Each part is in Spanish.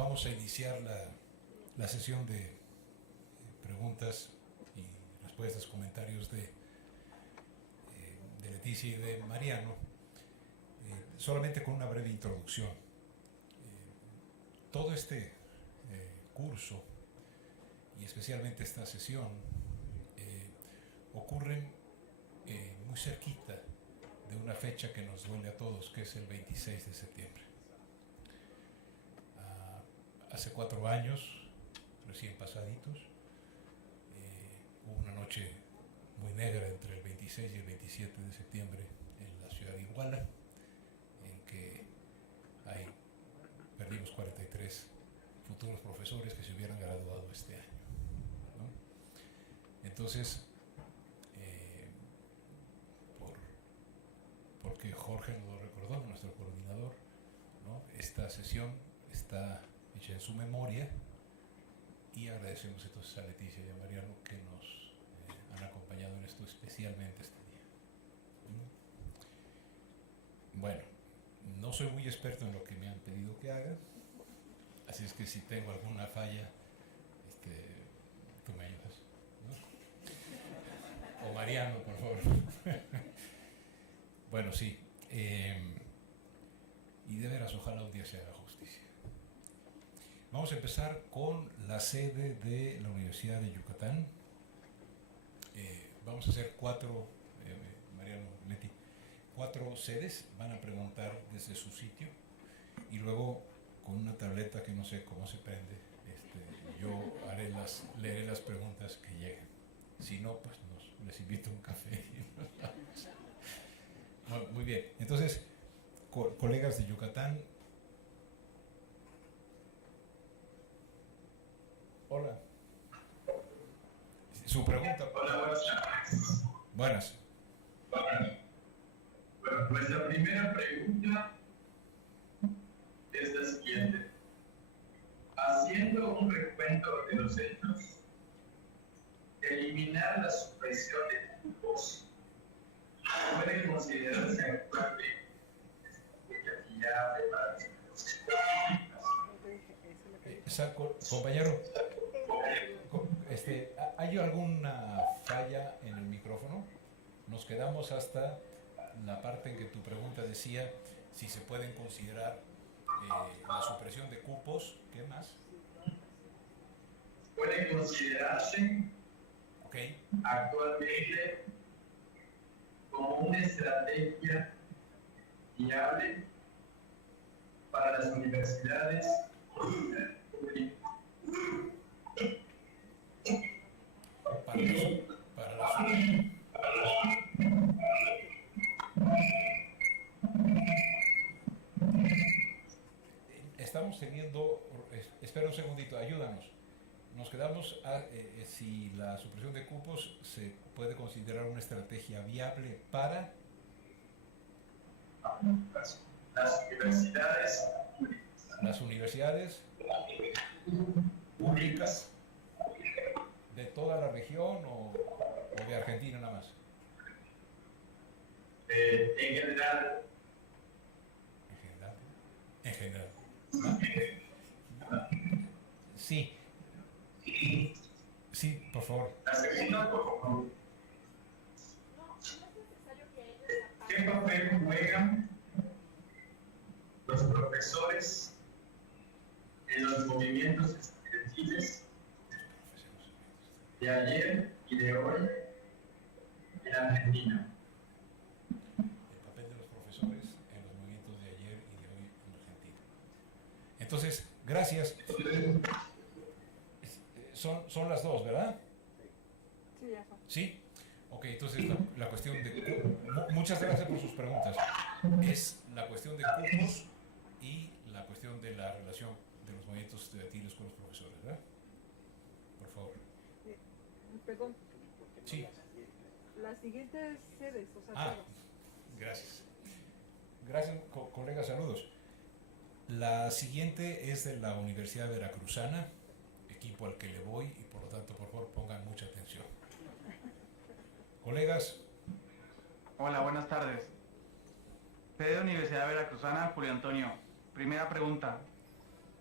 vamos a iniciar la sesión de preguntas y respuestas, comentarios de Leticia y de Mariano, solamente con una breve introducción. Todo este curso y especialmente esta sesión ocurren muy cerquita de una fecha que nos duele a todos, que es el 26 de septiembre. Hace 4 años, recién pasaditos, hubo una noche muy negra entre el 26 y el 27 de septiembre en la ciudad de Iguala, en que perdimos 43 futuros profesores que se hubieran graduado este año, ¿no? Entonces, porque Jorge nos lo recordó, nuestro coordinador, ¿no? Esta sesión está hecha en su memoria, y agradecemos entonces a Leticia y a Mariano que nos han acompañado en esto, especialmente este día. Bueno, no soy muy experto en lo que me han pedido que haga, así es que si tengo alguna falla, tú me ayudas, ¿no? O Mariano, por favor. Bueno, sí, y de veras, ojalá un día se haga justicia. Vamos a empezar con la sede de la Universidad de Yucatán. Vamos a hacer 4, Mariano, Leti, 4 sedes. Van a preguntar desde su sitio y luego con una tableta que no sé cómo se prende, yo leeré las preguntas que lleguen. Si no, pues les invito a un café y nos vamos. Muy bien, entonces, colegas de Yucatán. Hola. Su pregunta. Hola, buenas tardes. Buenas. Bueno, pues la primera pregunta es la siguiente. Haciendo un recuento de los hechos, eliminar la supresión de cupos puede considerarse actualmente viable para las compañero, ¿hay alguna falla en el micrófono? Nos quedamos hasta la parte en que tu pregunta decía si se pueden considerar la supresión de cupos. ¿Qué más? Puede considerarse actualmente como una estrategia viable para las universidades públicas. Para las estamos teniendo, espera un segundito, ayúdanos. Nos quedamos a si la supresión de cupos se puede considerar una estrategia viable para las universidades públicas de toda la región o de Argentina nada más. En general. En general. Sí. Sí, por favor. La segunda, por favor. ¿Qué papel juegan los profesores en los movimientos estudiantiles de ayer y de hoy en Argentina? El papel de los profesores en los movimientos de ayer y de hoy en Argentina. Entonces, gracias. Son las 2, ¿verdad? Sí, ya son. ¿Sí? Ok, entonces la cuestión de... Muchas gracias por sus preguntas. Es la cuestión de cupos y la cuestión de la relación de los movimientos estudiantiles con los profesores, ¿verdad? Por favor. Perdón. Sí. Las siguientes sedes, o sea, todas. Gracias. Gracias, colegas, saludos. La siguiente es de la Universidad Veracruzana, equipo al que le voy, y por lo tanto, por favor, pongan mucha atención. Colegas. Hola, buenas tardes. Sede de Universidad Veracruzana, Julio Antonio. Primera pregunta.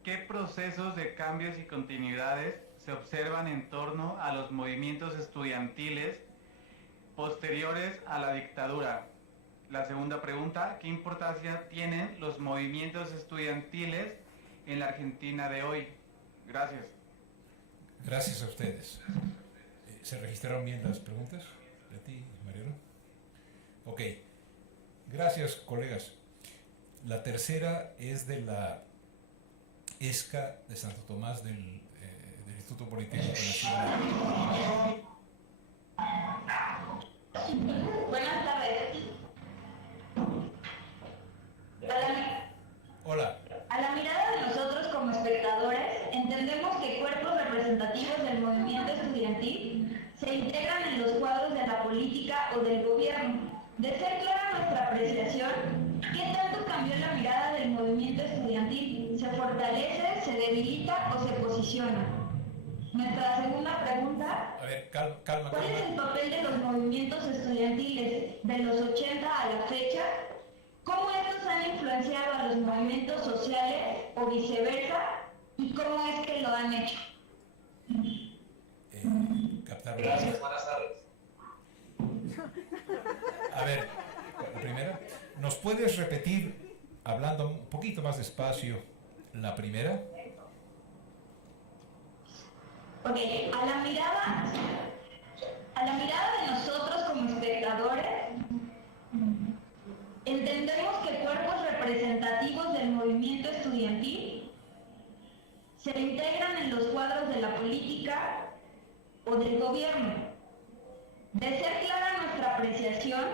¿qué procesos de cambios y continuidades se observan en torno a los movimientos estudiantiles posteriores a la dictadura? La segunda pregunta, ¿qué importancia tienen los movimientos estudiantiles en la Argentina de hoy? Gracias. Gracias a ustedes. ¿Se registraron bien las preguntas? ¿Leti y Mariano? Ok. Gracias, colegas. La tercera es de la ESCA de Santo Tomás del Instituto Politécnico Nacional. Buenas tardes. Hola. A la mirada de nosotros como espectadores, entendemos que cuerpos representativos del movimiento estudiantil se integran en los cuadros de la política o del gobierno. De ser clara nuestra apreciación, ¿qué tanto cambió la mirada del movimiento estudiantil? ¿Se fortalece, se debilita o se posiciona? Nuestra segunda pregunta. A ver, calma. ¿Cuál es el papel de los movimientos estudiantiles de los 80 a la fecha? ¿Cómo estos han influenciado a los movimientos sociales o viceversa? ¿Y cómo es que lo han hecho? ¿Captaron? Gracias, buenas tardes. A ver, la primera. ¿Nos puedes repetir, hablando un poquito más despacio, la primera? Ok, a la mirada de nosotros como espectadores, entendemos que cuerpos representativos del movimiento estudiantil se integran en los cuadros de la política o del gobierno. De ser clara nuestra apreciación,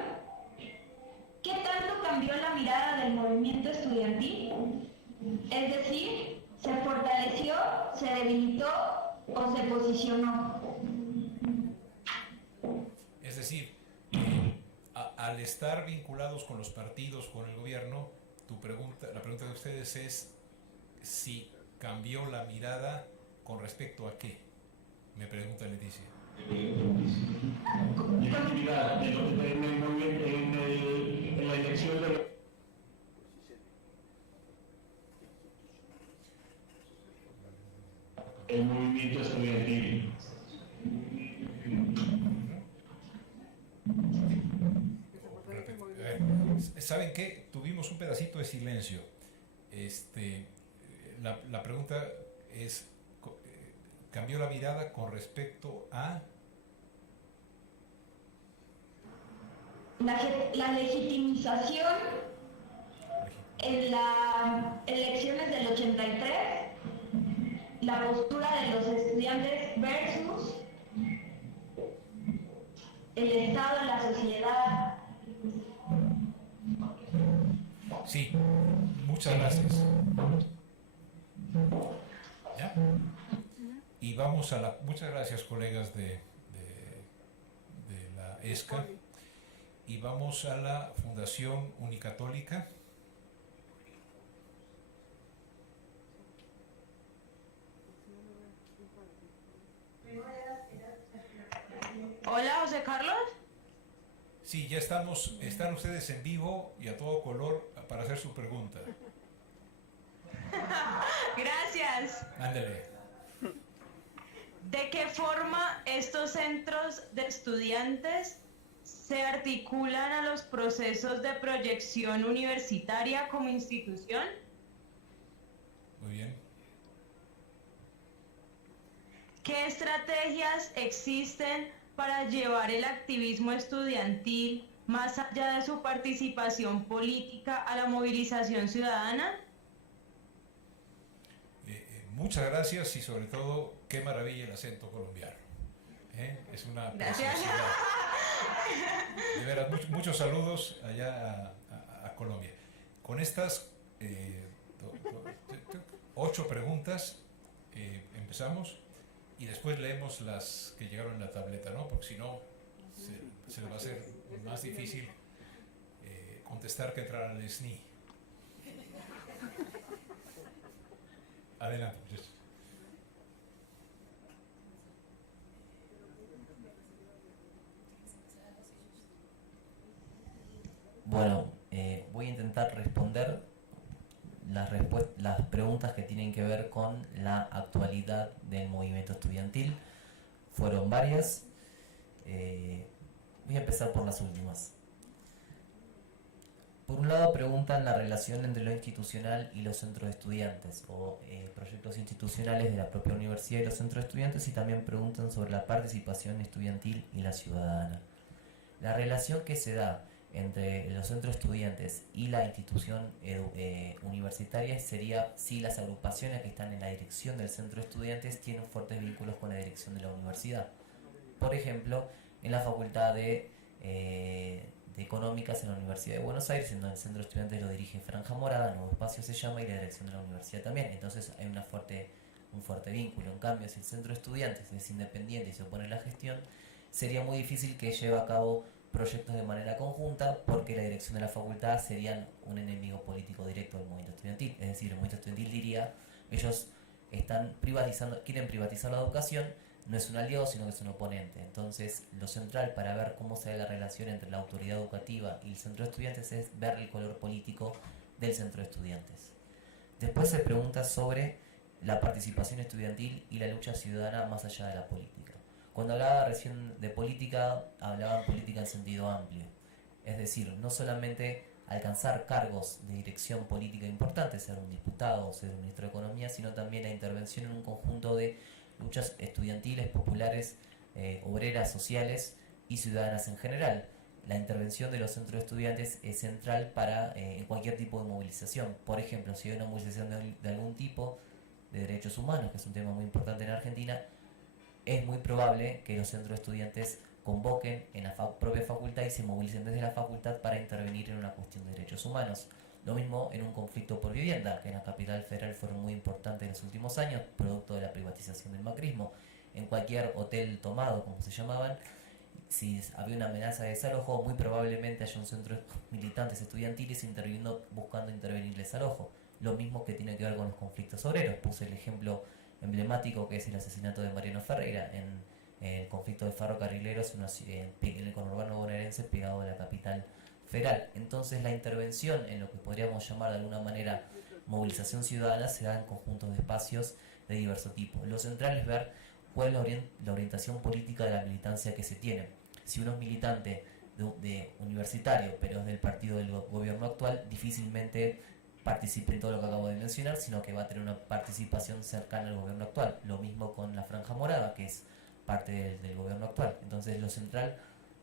¿qué tanto cambió la mirada del movimiento estudiantil? Es decir, ¿se fortaleció, se debilitó o se posicionó? Es decir, al estar vinculados con los partidos, con el gobierno, la pregunta de ustedes es si cambió la mirada con respecto a qué, me pregunta Leticia. Actividad en la elección de el movimiento estudiantil. ¿Saben qué? Tuvimos un pedacito de silencio. La pregunta es, ¿cambió la mirada con respecto a...? La legitimización en las elecciones del 83, la postura de los estudiantes versus el Estado, la sociedad. Sí, muchas gracias. ¿Ya? Y vamos a la... Muchas gracias, colegas de la ESCA. Y vamos a la Fundación Unicatólica. Hola, José Carlos. Sí, ya están ustedes en vivo y a todo color para hacer su pregunta. Gracias. Ándale. ¿De qué forma estos centros de estudiantes se articulan a los procesos de proyección universitaria como institución? Muy bien. ¿Qué estrategias existen para llevar el activismo estudiantil más allá de su participación política a la movilización ciudadana? Muchas gracias y sobre todo, qué maravilla el acento colombiano. Es una Gracias. preciosidad. De veras, muchos saludos allá a Colombia. Con estas 8 preguntas empezamos y después leemos las que llegaron en la tableta, ¿no? Porque si no, se les va a hacer más difícil contestar que entrar al SNI. Adelante, muchachos. Bueno, voy a intentar responder las preguntas que tienen que ver con la actualidad del movimiento estudiantil. Fueron varias. Voy a empezar por las últimas. Por un lado preguntan la relación entre lo institucional y los centros de estudiantes o proyectos institucionales de la propia universidad y los centros de estudiantes, y también preguntan sobre la participación estudiantil y la ciudadana. La relación que se da entre los centros de estudiantes y la institución universitaria sería si las agrupaciones que están en la dirección del centro de estudiantes tienen fuertes vínculos con la dirección de la universidad. Por ejemplo, en la Facultad de Económicas en la Universidad de Buenos Aires, en donde el centro de estudiantes lo dirige Franja Morada, Nuevo Espacio se llama, y la dirección de la universidad también. Entonces hay un fuerte vínculo. En cambio, si el centro de estudiantes es independiente y se opone a la gestión, sería muy difícil que lleve a cabo proyectos de manera conjunta, porque la dirección de la facultad serían un enemigo político directo del movimiento estudiantil. Es decir, el movimiento estudiantil diría, ellos quieren privatizar la educación, no es un aliado sino que es un oponente. Entonces lo central para ver cómo se da la relación entre la autoridad educativa y el centro de estudiantes es ver el color político del centro de estudiantes. Después se pregunta sobre la participación estudiantil y la lucha ciudadana más allá de la política. Cuando hablaba recién de política, hablaba de política en sentido amplio. Es decir, no solamente alcanzar cargos de dirección política importantes, ser un diputado o ser un ministro de Economía, sino también la intervención en un conjunto de luchas estudiantiles, populares, obreras, sociales y ciudadanas en general. La intervención de los centros de estudiantes es central para en cualquier tipo de movilización. Por ejemplo, si hay una movilización de algún tipo de derechos humanos, que es un tema muy importante en Argentina, es muy probable que los centros de estudiantes convoquen en la propia facultad y se movilicen desde la facultad para intervenir en una cuestión de derechos humanos. Lo mismo en un conflicto por vivienda, que en la capital federal fueron muy importantes en los últimos años, producto de la privatización del macrismo. En cualquier hotel tomado, como se llamaban, si había una amenaza de desalojo, muy probablemente haya un centro de militantes estudiantiles buscando intervenir el desalojo. Lo mismo que tiene que ver con los conflictos obreros. Puse el ejemplo emblemático que es el asesinato de Mariano Ferreira en el conflicto de ferrocarrileros en el conurbano bonaerense pegado a la capital federal. Entonces la intervención en lo que podríamos llamar de alguna manera movilización ciudadana se da en conjuntos de espacios de diverso tipo. Lo central es ver cuál es la orientación política de la militancia que se tiene. Si uno es militante de universitario pero es del partido del gobierno actual, difícilmente participe en todo lo que acabo de mencionar, sino que va a tener una participación cercana al gobierno actual. Lo mismo con la Franja Morada, que es parte del gobierno actual. Entonces lo central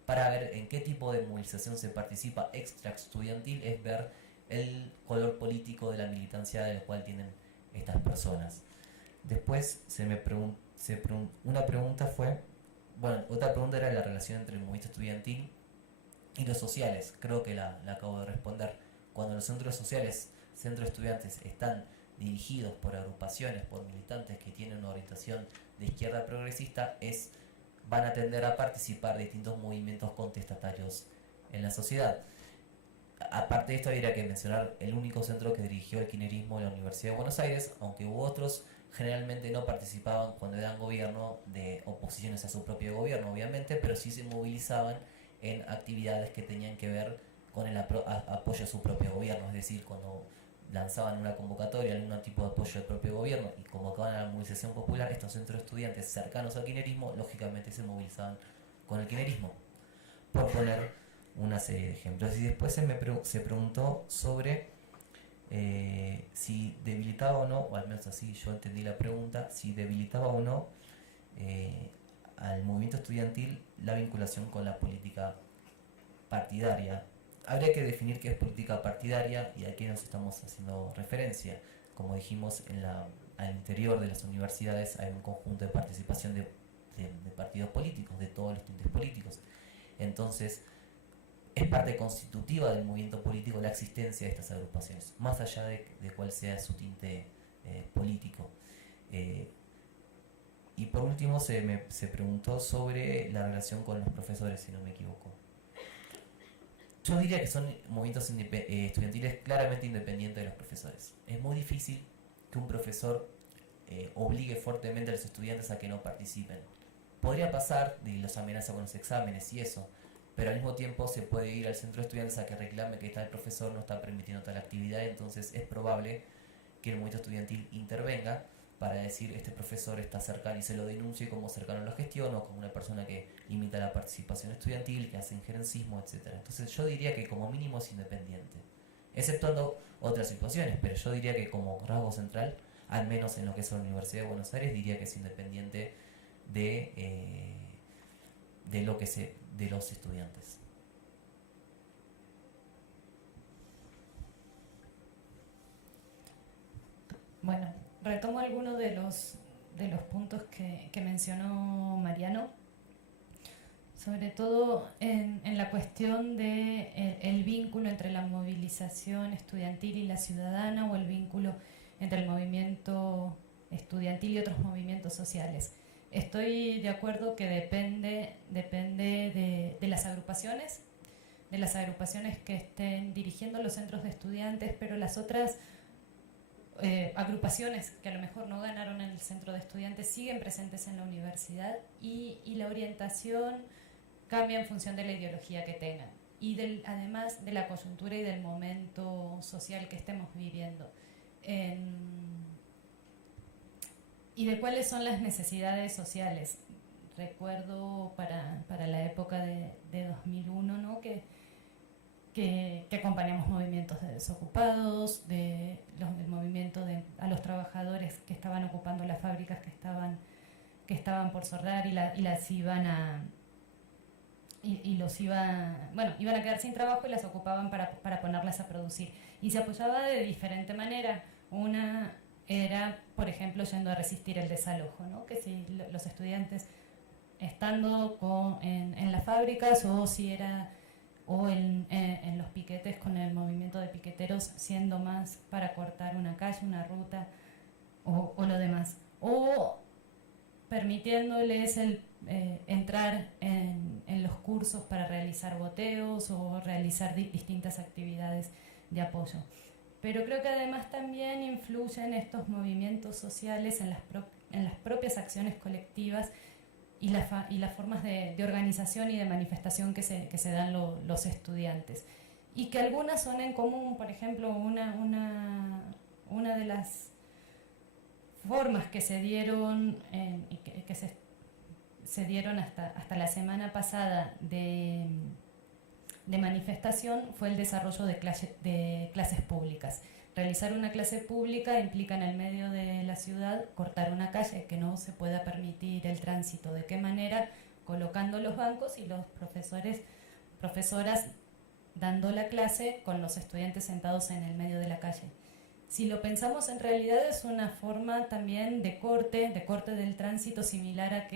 para ver en qué tipo de movilización se participa extra estudiantil es ver el color político de la militancia de la cual tienen estas personas. Después otra pregunta era la relación entre el movimiento estudiantil y los sociales. Creo que la acabo de responder. Cuando los centros sociales, centros de estudiantes, están dirigidos por agrupaciones, por militantes que tienen una orientación de izquierda progresista, van a tender a participar de distintos movimientos contestatarios en la sociedad. Aparte de esto, habría que mencionar el único centro que dirigió el kirchnerismo en la Universidad de Buenos Aires, aunque hubo otros, generalmente no participaban cuando eran gobierno de oposiciones a su propio gobierno, obviamente, pero sí se movilizaban en actividades que tenían que ver con el apoyo a su propio gobierno, es decir, cuando lanzaban una convocatoria, algún tipo de apoyo del propio gobierno y convocaban a la movilización popular, estos centros de estudiantes cercanos al kirchnerismo, lógicamente se movilizaban con el kirchnerismo, por poner una serie de ejemplos. Y después se preguntó sobre si debilitaba o no, o al menos así yo entendí la pregunta, si debilitaba o no al movimiento estudiantil la vinculación con la política partidaria. Habría que definir qué es política partidaria y a qué nos estamos haciendo referencia. Como dijimos, al interior de las universidades hay un conjunto de participación de partidos políticos, de todos los tintes políticos. Entonces, es parte constitutiva del movimiento político la existencia de estas agrupaciones, más allá de cuál sea su tinte político. Y por último se preguntó sobre la relación con los profesores, si no me equivoco. Yo diría que son movimientos estudiantiles claramente independientes de los profesores. Es muy difícil que un profesor obligue fuertemente a los estudiantes a que no participen. Podría pasar y los amenaza con los exámenes y eso, pero al mismo tiempo se puede ir al centro de estudiantes a que reclame que tal profesor no está permitiendo tal actividad, entonces es probable que el movimiento estudiantil intervenga para decir este profesor está cercano y se lo denuncie como cercano a la gestión o como una persona que limita la participación estudiantil, que hace injerencismo, etc. Entonces yo diría que como mínimo es independiente, exceptuando otras situaciones, pero yo diría que como rasgo central, al menos en lo que es la Universidad de Buenos Aires, diría que es independiente de los estudiantes. Bueno, retomo algunos de los puntos que mencionó Mariano, sobre todo en la cuestión de el vínculo entre la movilización estudiantil y la ciudadana, o el vínculo entre el movimiento estudiantil y otros movimientos sociales. Estoy de acuerdo que depende de las agrupaciones que estén dirigiendo los centros de estudiantes, pero las otras agrupaciones que a lo mejor no ganaron en el centro de estudiantes siguen presentes en la universidad, y la orientación cambia en función de la ideología que tengan y además de la coyuntura y del momento social que estemos viviendo, y de cuáles son las necesidades sociales. Recuerdo para la época de 2001, ¿no? que acompañamos movimientos de desocupados, del movimiento a los trabajadores que estaban ocupando las fábricas que estaban por cerrar iban a quedar sin trabajo y las ocupaban para ponerlas a producir. Y se apoyaba de diferente manera. Una era, por ejemplo, yendo a resistir el desalojo, ¿no? Que si los estudiantes estando en las fábricas, o en los piquetes con el movimiento de piqueteros, siendo más para cortar una calle, una ruta o lo demás, o permitiéndoles entrar en los cursos para realizar boteos o realizar distintas actividades de apoyo. Pero creo que además también influyen estos movimientos sociales en las propias acciones colectivas y las formas de organización y de manifestación que se dan los estudiantes. Y que algunas son en común. Por ejemplo, una de las formas que se dieron y que se dieron hasta la semana pasada de manifestación fue el desarrollo de clases públicas. Realizar una clase pública implica en el medio de la ciudad cortar una calle, que no se pueda permitir el tránsito. ¿De qué manera? Colocando los bancos y los profesoras dando la clase con los estudiantes sentados en el medio de la calle. Si lo pensamos, en realidad es una forma también de corte del tránsito similar a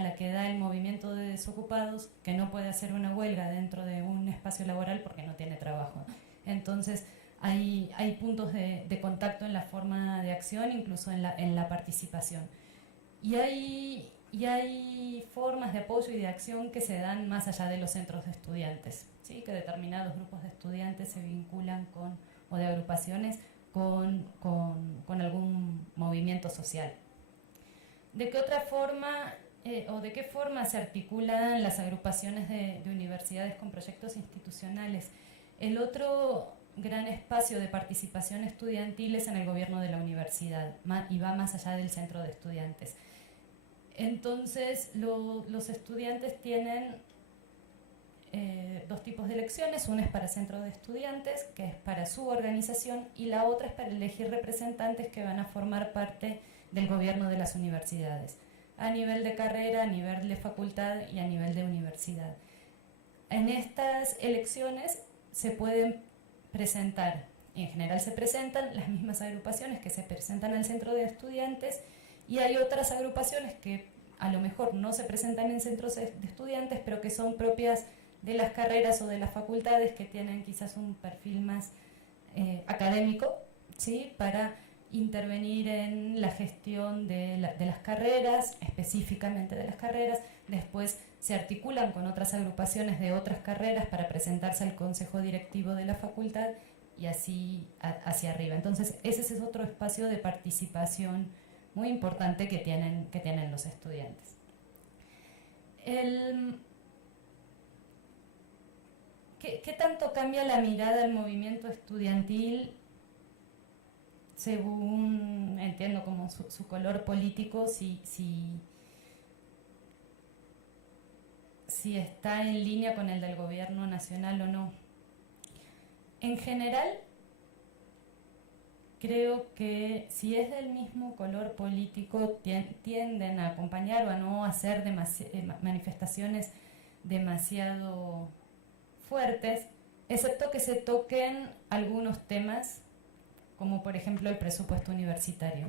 la que da el movimiento de desocupados, que no puede hacer una huelga dentro de un espacio laboral porque no tiene trabajo. Entonces, hay puntos de contacto en la forma de acción, incluso en la participación. Y hay formas de apoyo y de acción que se dan más allá de los centros de estudiantes, ¿sí? Que determinados grupos de estudiantes se vinculan o de agrupaciones con algún movimiento social. ¿De qué otra forma o de qué forma se articulan las agrupaciones de universidades con proyectos institucionales? El otro gran espacio de participación estudiantil es en el gobierno de la universidad, y va más allá del centro de estudiantes. Entonces, los estudiantes tienen dos tipos de elecciones. Una es para centro de estudiantes, que es para su organización, y la otra es para elegir representantes que van a formar parte del gobierno de las universidades, a nivel de carrera, a nivel de facultad y a nivel de universidad. En estas elecciones se pueden presentar, y en general se presentan las mismas agrupaciones que se presentan al centro de estudiantes, y hay otras agrupaciones que a lo mejor no se presentan en centros de estudiantes, pero que son propias de las carreras o de las facultades, que tienen quizás un perfil más académico, ¿sí? Para intervenir en la gestión de las carreras, específicamente de las carreras. Después se articulan con otras agrupaciones de otras carreras para presentarse al consejo directivo de la facultad, y así hacia arriba. Entonces, ese es otro espacio de participación muy importante que tienen los estudiantes. ¿Qué tanto cambia la mirada del movimiento estudiantil según entiendo como su color político, si está en línea con el del gobierno nacional o no. En general, creo que si es del mismo color político tienden a acompañar o a no hacer manifestaciones demasiado fuertes, excepto que se toquen algunos temas, como por ejemplo el presupuesto universitario,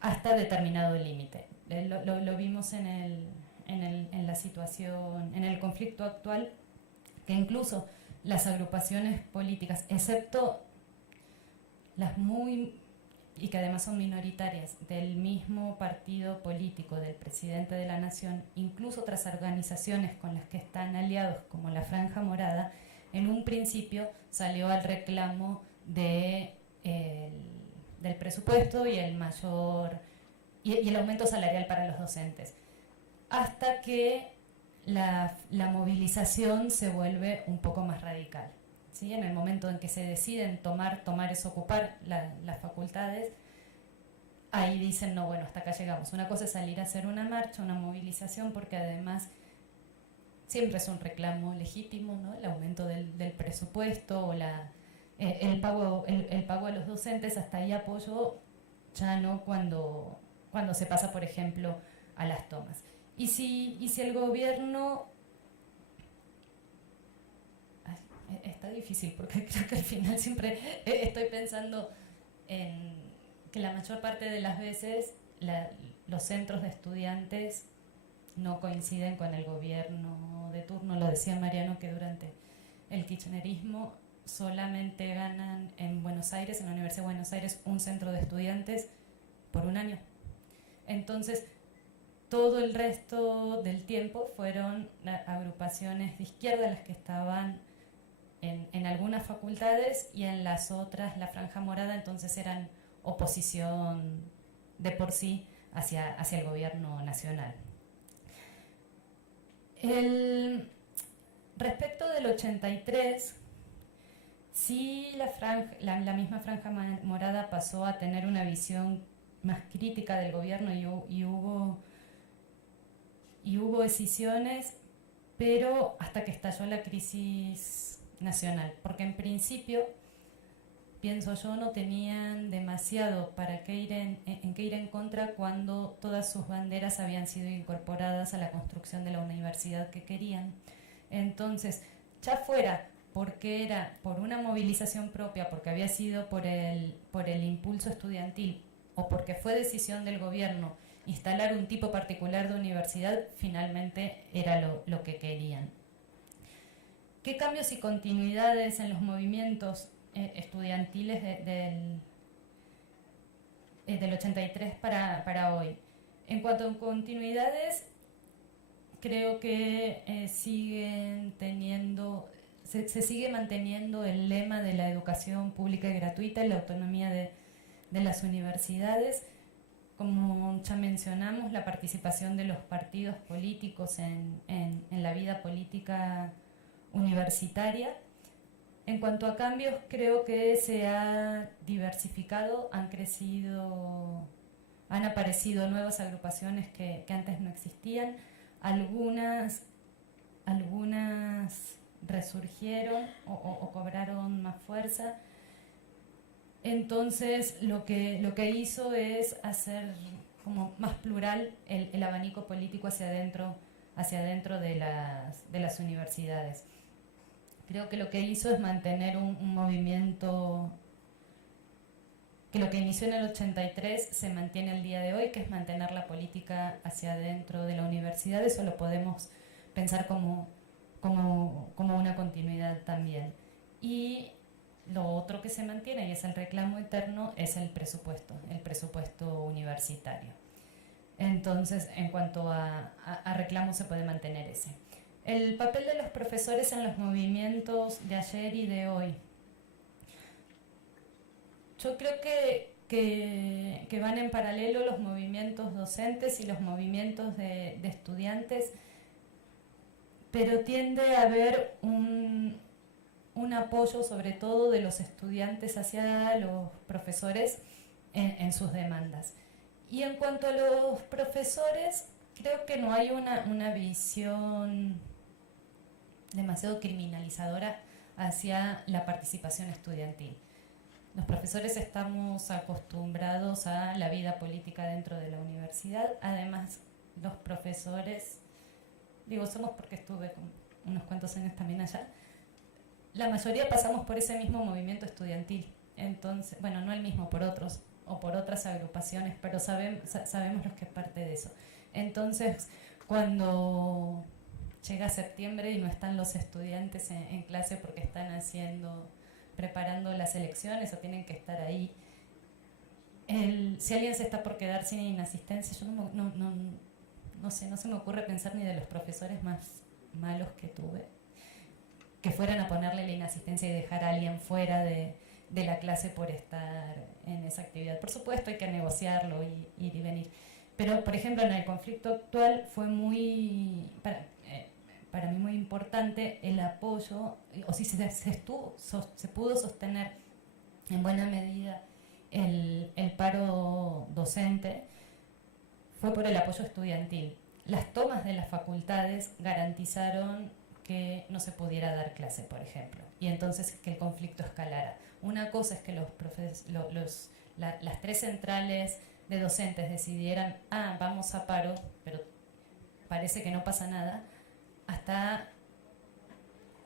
hasta determinado límite. Lo vimos en la situación, en el conflicto actual, que incluso las agrupaciones políticas, excepto las y que además son minoritarias, del mismo partido político del presidente de la Nación, incluso otras organizaciones con las que están aliados, como la Franja Morada, en un principio salió al reclamo del presupuesto y el aumento salarial para los docentes, hasta que la movilización se vuelve un poco más radical. ¿Sí? En el momento en que se deciden tomar ocupar las facultades, ahí dicen, no, bueno, hasta acá llegamos. Una cosa es salir a hacer una marcha, una movilización, porque además siempre es un reclamo legítimo, ¿no? El aumento del presupuesto o el pago a los docentes, hasta ahí apoyo, ya no cuando se pasa, por ejemplo, a las tomas. Y si el gobierno... Está difícil porque creo que al final siempre estoy pensando en que la mayor parte de las veces los centros de estudiantes no coinciden con el gobierno de turno. Lo decía Mariano, que durante el kirchnerismo solamente ganan en Buenos Aires, en la Universidad de Buenos Aires, un centro de estudiantes por un año. Entonces, todo el resto del tiempo fueron agrupaciones de izquierda las que estaban en algunas facultades, y en las otras la Franja Morada, entonces eran oposición de por sí hacia el gobierno nacional. Respecto del 83, sí la misma Franja Morada pasó a tener una visión más crítica del gobierno y hubo decisiones, pero hasta que estalló la crisis nacional, porque en principio, pienso yo, no tenían demasiado para qué ir en contra cuando todas sus banderas habían sido incorporadas a la construcción de la universidad que querían. Entonces, ya fuera porque era por una movilización propia, porque había sido por el impulso estudiantil, o porque fue decisión del gobierno instalar un tipo particular de universidad, finalmente era lo que querían. ¿Qué cambios y continuidades en los movimientos estudiantiles del 83 para hoy? En cuanto a continuidades, creo que se sigue manteniendo el lema de la educación pública y gratuita y la autonomía de las universidades. Como ya mencionamos, la participación de los partidos políticos en la vida política universitaria. En cuanto a cambios, creo que se ha diversificado, han aparecido nuevas agrupaciones que antes no existían, algunas resurgieron o cobraron más fuerza. Entonces lo que hizo es hacer como más plural el abanico político hacia adentro de las universidades. Creo que lo que hizo es mantener un movimiento que lo que inició en el 83 se mantiene el día de hoy, que es mantener la política hacia adentro de la universidad. Eso lo podemos pensar como una continuidad también. Y lo otro que se mantiene, y es el reclamo eterno, es el presupuesto universitario. Entonces, en cuanto a reclamo, se puede mantener ese. El papel de los profesores en los movimientos de ayer y de hoy. Yo creo que van en paralelo los movimientos docentes y los movimientos de estudiantes, pero tiende a haber un un apoyo sobre todo de los estudiantes hacia los profesores en sus demandas. Y en cuanto a los profesores, creo que no hay una visión demasiado criminalizadora hacia la participación estudiantil. Los profesores estamos acostumbrados a la vida política dentro de la universidad. Además, los profesores, digo, somos porque estuve unos cuantos años también allá, la mayoría pasamos por ese mismo movimiento estudiantil. Entonces, bueno, no el mismo, por otros o por otras agrupaciones, pero sabemos los que es parte de eso. Entonces, cuando llega septiembre y no están los estudiantes en clase porque están preparando las elecciones o tienen que estar ahí, si alguien se está por quedar sin asistencia, yo no sé, no se me ocurre pensar ni de los profesores más malos que tuve, que fueran a ponerle la inasistencia y dejar a alguien fuera de la clase por estar en esa actividad. Por supuesto hay que negociarlo y ir y venir, pero por ejemplo en el conflicto actual fue para mí muy importante el apoyo, o si se pudo sostener en buena medida el paro docente, fue por el apoyo estudiantil. Las tomas de las facultades garantizaron que no se pudiera dar clase, por ejemplo, y entonces que el conflicto escalara. Una cosa es que las tres centrales de docentes decidieran, vamos a paro, pero parece que no pasa nada, hasta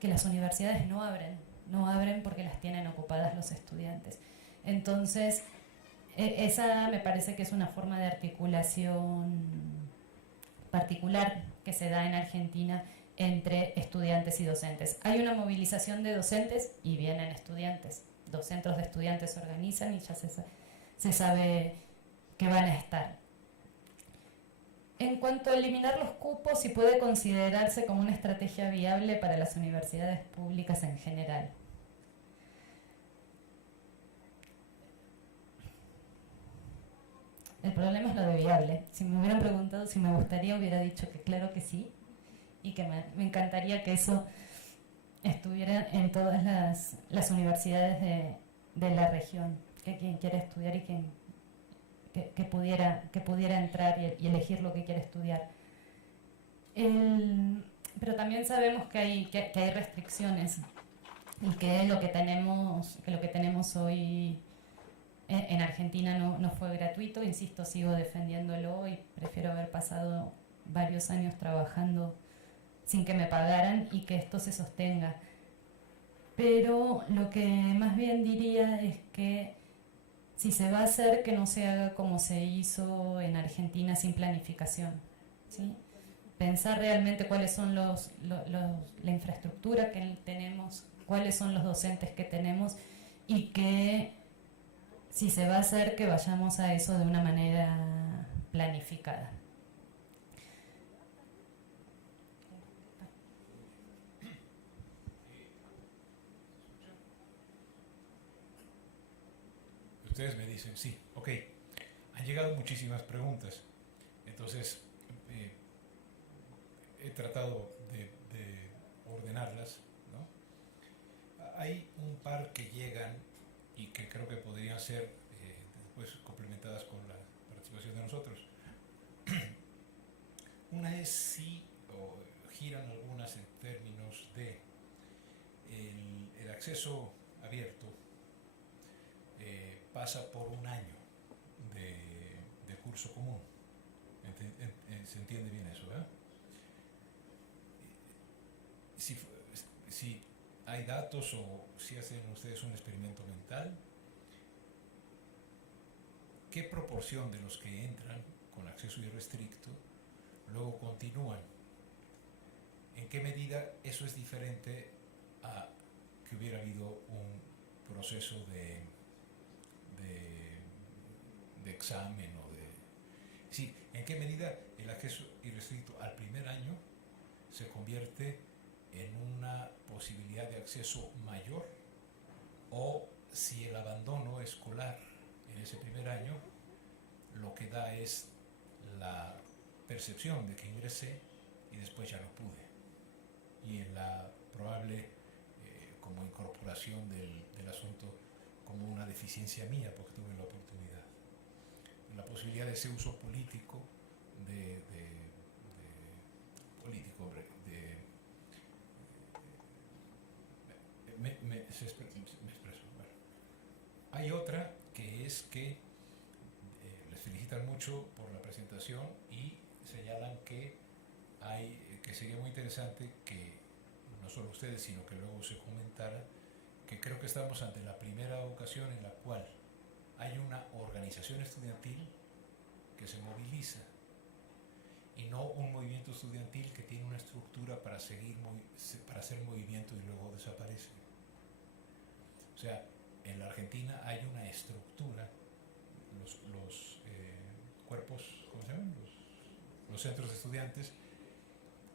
que las universidades no abren porque las tienen ocupadas los estudiantes. Entonces, esa me parece que es una forma de articulación particular que se da en Argentina entre estudiantes y docentes. Hay una movilización de docentes y vienen estudiantes. Los centros de estudiantes se organizan y ya se sabe que van a estar. En cuanto a eliminar los cupos, si puede considerarse como una estrategia viable para las universidades públicas en general. El problema es lo de viable. Si me hubieran preguntado si me gustaría, hubiera dicho que claro que sí, y que me encantaría que eso estuviera en todas las universidades de la región, que quien quiera estudiar y que pudiera entrar y elegir lo que quiere estudiar. Pero también sabemos que hay restricciones y que lo que tenemos hoy en Argentina no fue gratuito. Insisto, sigo defendiéndolo y prefiero haber pasado varios años trabajando sin que me pagaran y que esto se sostenga. Pero lo que más bien diría es que si se va a hacer, que no se haga como se hizo en Argentina, sin planificación, ¿sí? Pensar realmente cuáles son la infraestructura que tenemos, cuáles son los docentes que tenemos, y que si se va a hacer, que vayamos a eso de una manera planificada. Ustedes me dicen, sí, ok. Han llegado muchísimas preguntas. Entonces, he tratado de ordenarlas, ¿no? Hay un par que llegan y que creo que podrían ser después complementadas con la participación de nosotros. Una es si giran algunas en términos de el acceso abierto. Pasa por un año de curso común. ¿Se entiende bien eso, verdad? Si hay datos o si hacen ustedes un experimento mental, ¿qué proporción de los que entran con acceso irrestricto luego continúan? ¿En qué medida eso es diferente a que hubiera habido un proceso de examen sí, en qué medida el acceso irrestricto al primer año se convierte en una posibilidad de acceso mayor, o si el abandono escolar en ese primer año lo que da es la percepción de que ingresé y después ya no pude, y en la probable como incorporación del asunto como una deficiencia mía, porque tuve la oportunidad. La posibilidad de ese uso político, me expreso. Bueno. Hay otra que es que les felicitan mucho por la presentación y señalan que sería muy interesante que no solo ustedes, sino que luego se comentara que creo que estamos ante la primera ocasión en la cual hay una organización estudiantil que se moviliza y no un movimiento estudiantil que tiene una estructura para hacer movimiento y luego desaparece. O sea, en la Argentina hay una estructura, los cuerpos, ¿cómo se llaman? Los centros de estudiantes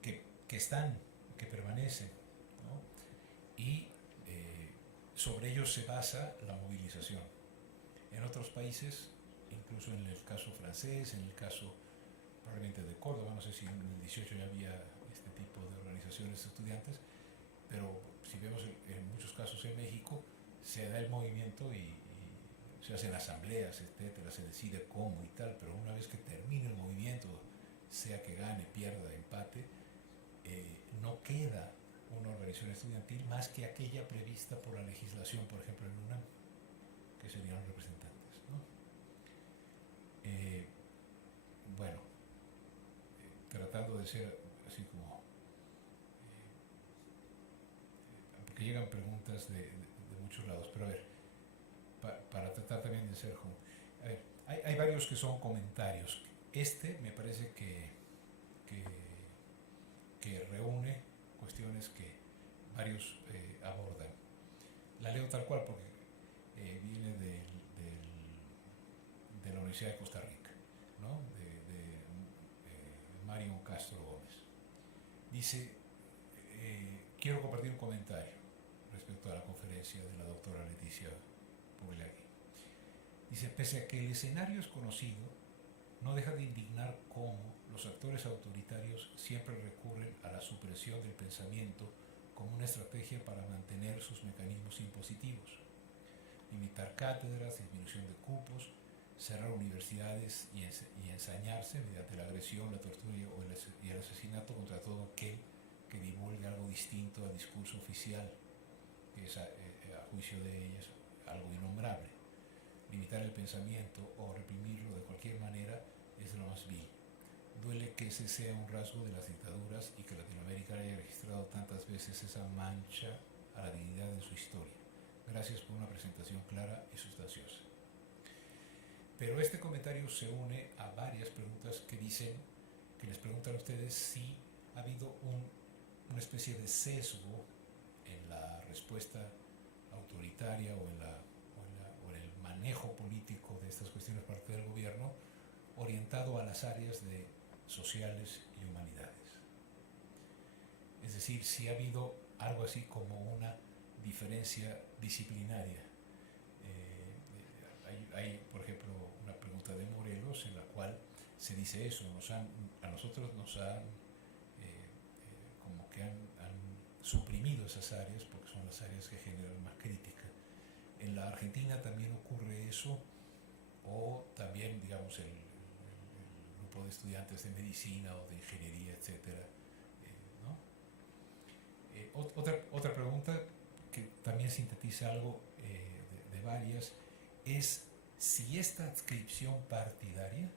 que están, que permanecen, ¿no? Y sobre ellos se basa la movilización. En otros países, incluso en el caso francés, en el caso probablemente de Córdoba, no sé si en el 18 ya había este tipo de organizaciones de estudiantes, pero si vemos en muchos casos en México, se da el movimiento y se hacen asambleas, etcétera, se decide cómo y tal, pero una vez que termina el movimiento, sea que gane, pierda, empate, no queda una organización estudiantil más que aquella prevista por la legislación, por ejemplo en UNAM, que serían los representantes, ¿no? Bueno, tratando de ser así como porque llegan preguntas de muchos lados, pero a ver, para tratar también de ser a ver, hay varios que son comentarios. Este me parece que reúne cuestiones que varios abordan. La leo tal cual porque viene de la Universidad de Costa Rica, ¿no? de Mario Castro Gómez. Dice, quiero compartir un comentario respecto a la conferencia de la doctora Leticia Pugliagui. Dice, pese a que el escenario es conocido, no deja de indignar cómo los actores autoritarios siempre recurren a la supresión del pensamiento como una estrategia para mantener sus mecanismos impositivos. Limitar cátedras, disminución de cupos, cerrar universidades y ensañarse mediante la agresión, la tortura y el asesinato contra todo aquel que divulgue algo distinto al discurso oficial, que es a juicio de ellas algo innombrable. Limitar el pensamiento o reprimirlo de cualquier manera es lo más vil. Duele que ese sea un rasgo de las dictaduras y que Latinoamérica haya registrado tantas veces esa mancha a la dignidad de su historia. Gracias por una presentación clara y sustanciosa. Pero este comentario se une a varias preguntas que les preguntan a ustedes si ha habido una especie de sesgo en la respuesta autoritaria o en el manejo político de estas cuestiones por parte del gobierno orientado a las áreas de sociales y humanidades. Es decir, si ha habido algo así como una diferencia disciplinaria. Hay, por ejemplo, una pregunta de Morelos en la cual se dice eso, a nosotros nos han como que han suprimido esas áreas porque son las áreas que generan más crítica. En la Argentina también ocurre eso, o también, digamos, el grupo de estudiantes de medicina o de ingeniería, etcétera, ¿no? Otra pregunta que también sintetiza algo de varias es si esta adscripción partidaria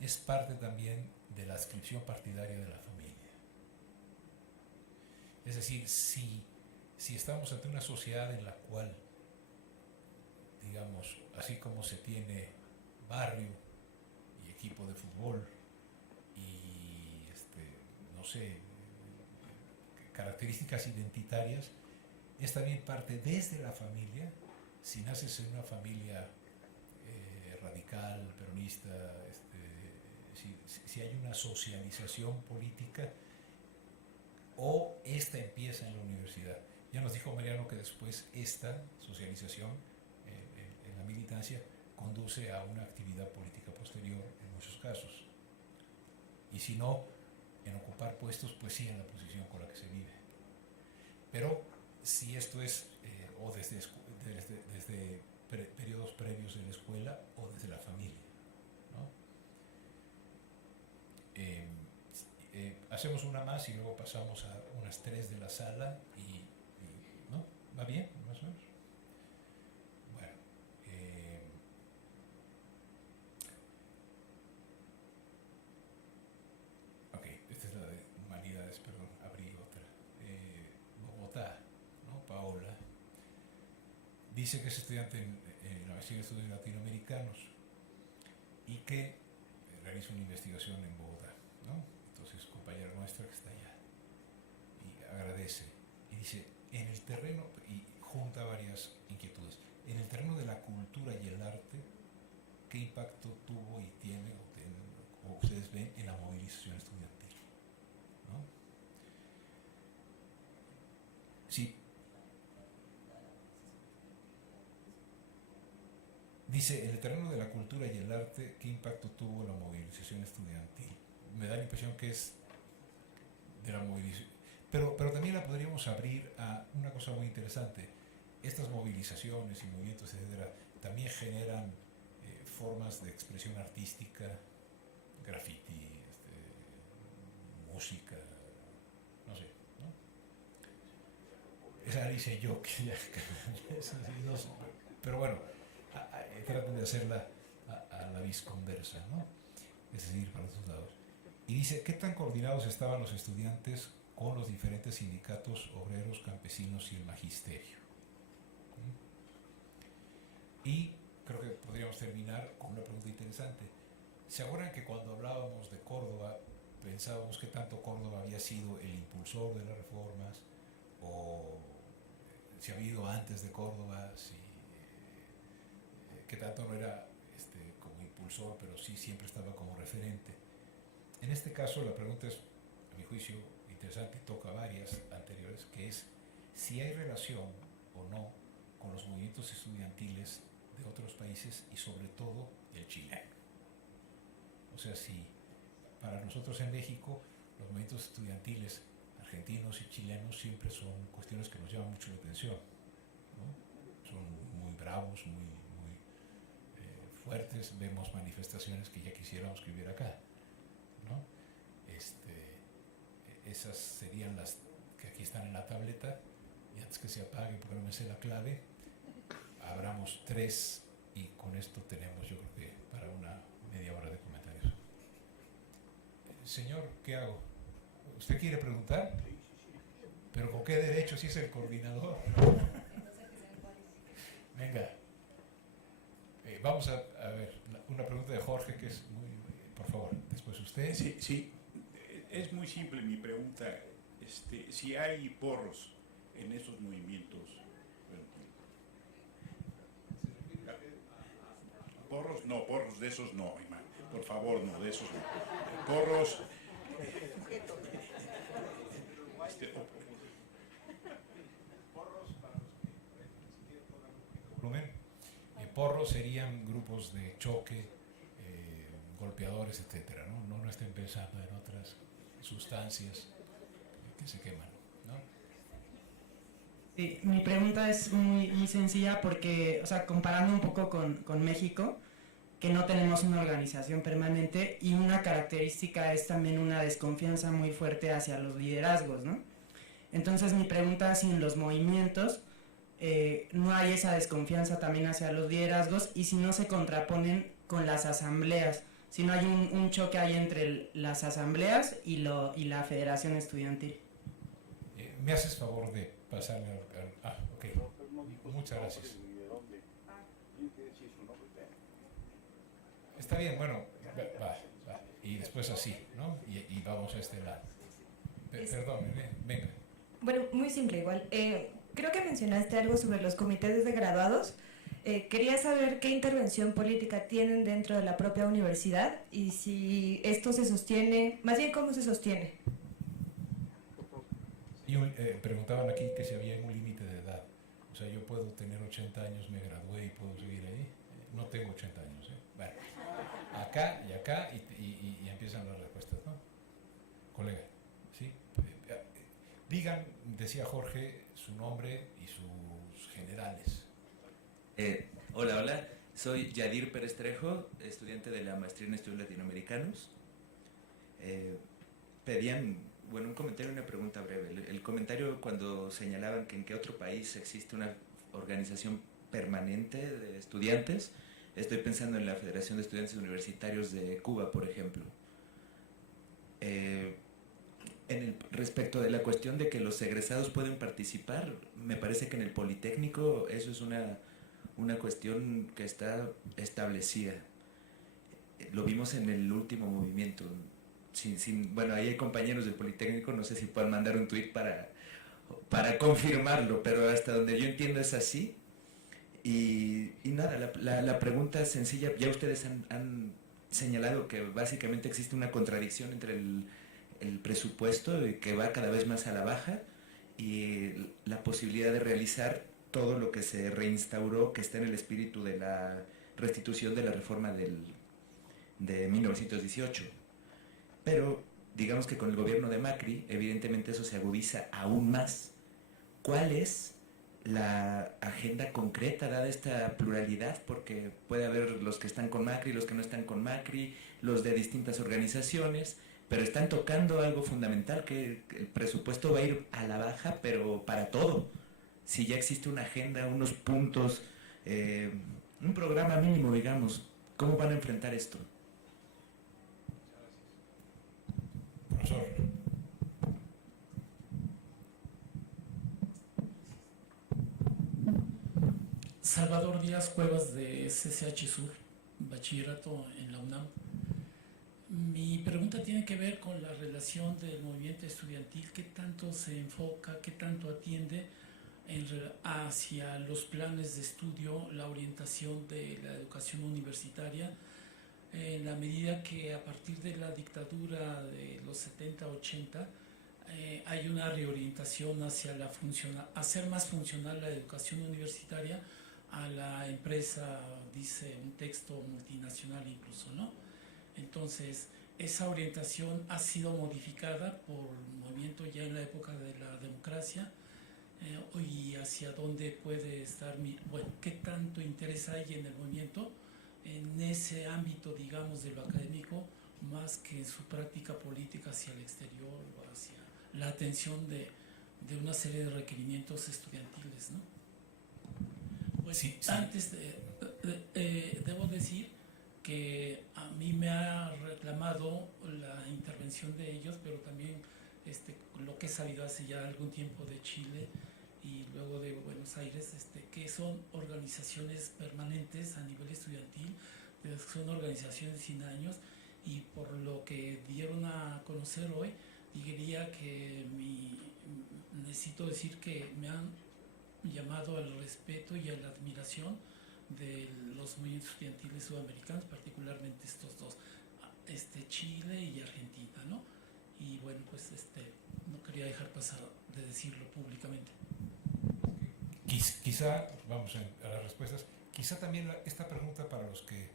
es parte también de la adscripción partidaria de la familia. Es decir, si estamos ante una sociedad en la cual, digamos, así como se tiene barrio y equipo de fútbol y, no sé, características identitarias, es también parte desde la familia. Si naces en una familia radical, peronista, si hay una socialización política, o esta empieza en la universidad. Ya nos dijo Mariano que después esta socialización en la militancia conduce a una actividad política posterior en muchos casos. Y si no, en ocupar puestos, pues sí en la posición con la que se vive. Pero si esto es o desde periodos previos de la escuela o desde la familia, ¿no? Hacemos una más y luego pasamos a unas 3 de la sala ¿no? ¿Va bien? Más o menos. Bueno, ok, esta es la de humanidades, perdón, abrí otra. Bogotá, ¿no? Paola dice que es estudiante en la maestría de estudios latinoamericanos y que realiza una investigación en Bogotá, ¿no? Entonces, compañera nuestra que está allá y agradece y dice, en el terreno, y junta varias inquietudes, en el terreno de la cultura y el arte, ¿qué impacto tuvo y tiene o ustedes ven en la movilización estudiantil? ¿No? Sí. Dice, en el terreno de la cultura y el arte, ¿qué impacto tuvo la movilización estudiantil? Me da la impresión que es de la movilización, pero también la podríamos abrir a una cosa muy interesante. Estas movilizaciones y movimientos, etcétera, también generan formas de expresión artística, graffiti, música, no sé, ¿no? Esa la hice yo, que ya, no sé, pero bueno, traten de hacerla a la visconversa, ¿no? Es decir, para los lados. Y dice, ¿qué tan coordinados estaban los estudiantes con los diferentes sindicatos obreros, campesinos y el magisterio? Y creo que podríamos terminar con una pregunta interesante. ¿Se acuerdan que cuando hablábamos de Córdoba pensábamos que tanto Córdoba había sido el impulsor de las reformas o si había ido antes de Córdoba, que tanto no era como impulsor, pero sí siempre estaba como referente? En este caso la pregunta es, a mi juicio, interesante y toca varias anteriores, que es si hay relación o no con los movimientos estudiantiles de otros países y sobre todo el chileno. O sea, si para nosotros en México los movimientos estudiantiles argentinos y chilenos siempre son cuestiones que nos llaman mucho la atención, ¿no? Son muy bravos, muy fuertes, vemos manifestaciones que ya quisiéramos que hubiera acá, ¿no? Esas serían las que aquí están en la tableta, y antes que se apague, porque no me sé la clave, abramos 3 y con esto tenemos, yo creo que para una media hora de comentarios. Señor, ¿qué hago? ¿Usted quiere preguntar? ¿Pero con qué derecho si es el coordinador? Venga. Vamos a ver, una pregunta de Jorge que es muy... Por favor, después usted. Sí, es muy simple mi pregunta. Si hay porros en esos movimientos. Porros, no, porros de esos no, hermano. Por favor, no, de esos no. Porros... Porros serían grupos de choque, golpeadores, etcétera, ¿no? No estén pensando en otras sustancias que se queman, ¿no? Sí, mi pregunta es muy sencilla porque, o sea, comparando un poco con México, que no tenemos una organización permanente y una característica es también una desconfianza muy fuerte hacia los liderazgos, ¿no? Entonces mi pregunta es si en los movimientos no hay esa desconfianza también hacia los liderazgos y si no se contraponen con las asambleas, si no hay un choque ahí entre las asambleas y la federación estudiantil. ¿Me haces favor de pasarme al... ok. Muchas gracias. Está bien, bueno, va. Y después así, ¿no? Y vamos a este lado. Perdón, venga. Bueno, muy simple igual. Creo que mencionaste algo sobre los comités de graduados. Quería saber qué intervención política tienen dentro de la propia universidad y si esto se sostiene, más bien cómo se sostiene. Y preguntaban aquí que si había un límite de edad. O sea, yo puedo tener 80 años, me gradué y puedo seguir ahí. No tengo 80 años, ¿eh? Bueno, acá y empiezan las respuestas, ¿no? Colega, ¿sí? Digan, decía Jorge, su nombre y sus generales. Hola, soy Yadir Pérez Trejo, estudiante de la maestría en estudios latinoamericanos. Pedían, bueno, un comentario y una pregunta breve. El comentario cuando señalaban que en qué otro país existe una organización permanente de estudiantes, estoy pensando en la Federación de Estudiantes Universitarios de Cuba, por ejemplo. Respecto de la cuestión de que los egresados pueden participar, me parece que en el Politécnico eso es una cuestión que está establecida. Lo vimos en el último movimiento. Bueno, ahí hay compañeros del Politécnico, no sé si puedan mandar un tuit para confirmarlo, pero hasta donde yo entiendo es así. Y nada, la pregunta es sencilla. Ya ustedes han señalado que básicamente existe una contradicción entre el presupuesto que va cada vez más a la baja y la posibilidad de realizar todo lo que se reinstauró, que está en el espíritu de la restitución de la reforma de 1918. Pero digamos que con el gobierno de Macri, evidentemente eso se agudiza aún más. ¿Cuál es la agenda concreta dada esta pluralidad? Porque puede haber los que están con Macri, los que no están con Macri, los de distintas organizaciones, pero están tocando algo fundamental, que el presupuesto va a ir a la baja, pero para todo. Si ya existe una agenda, unos puntos, un programa mínimo, digamos, ¿cómo van a enfrentar esto? Profesor. Salvador Díaz Cuevas, de CCH Sur, bachillerato en la UNAM. Mi pregunta tiene que ver con la relación del movimiento estudiantil, qué tanto se enfoca, qué tanto atiende hacia los planes de estudio, la orientación de la educación universitaria, en la medida que a partir de la dictadura de los 70-80 hay una reorientación hacia hacer más funcional la educación universitaria a la empresa, dice un texto multinacional incluso, ¿no? Entonces, esa orientación ha sido modificada por el movimiento ya en la época de la democracia, y hacia dónde puede estar, bueno, qué tanto interés hay en el movimiento en ese ámbito, digamos, de lo académico, más que en su práctica política hacia el exterior o hacia la atención de una serie de requerimientos estudiantiles, ¿no? Pues sí. Antes debo decir que a mí me ha reclamado la intervención de ellos, pero también lo que he sabido hace ya algún tiempo de Chile y luego de Buenos Aires, que son organizaciones permanentes a nivel estudiantil, son organizaciones sin años, y por lo que dieron a conocer hoy, diría que necesito decir que me han llamado al respeto y a la admiración de los movimientos estudiantiles sudamericanos, particularmente estos dos, Chile y Argentina, ¿no? Y bueno, pues no quería dejar pasar de decirlo públicamente. Quizá, vamos a las respuestas, quizá también esta pregunta para los que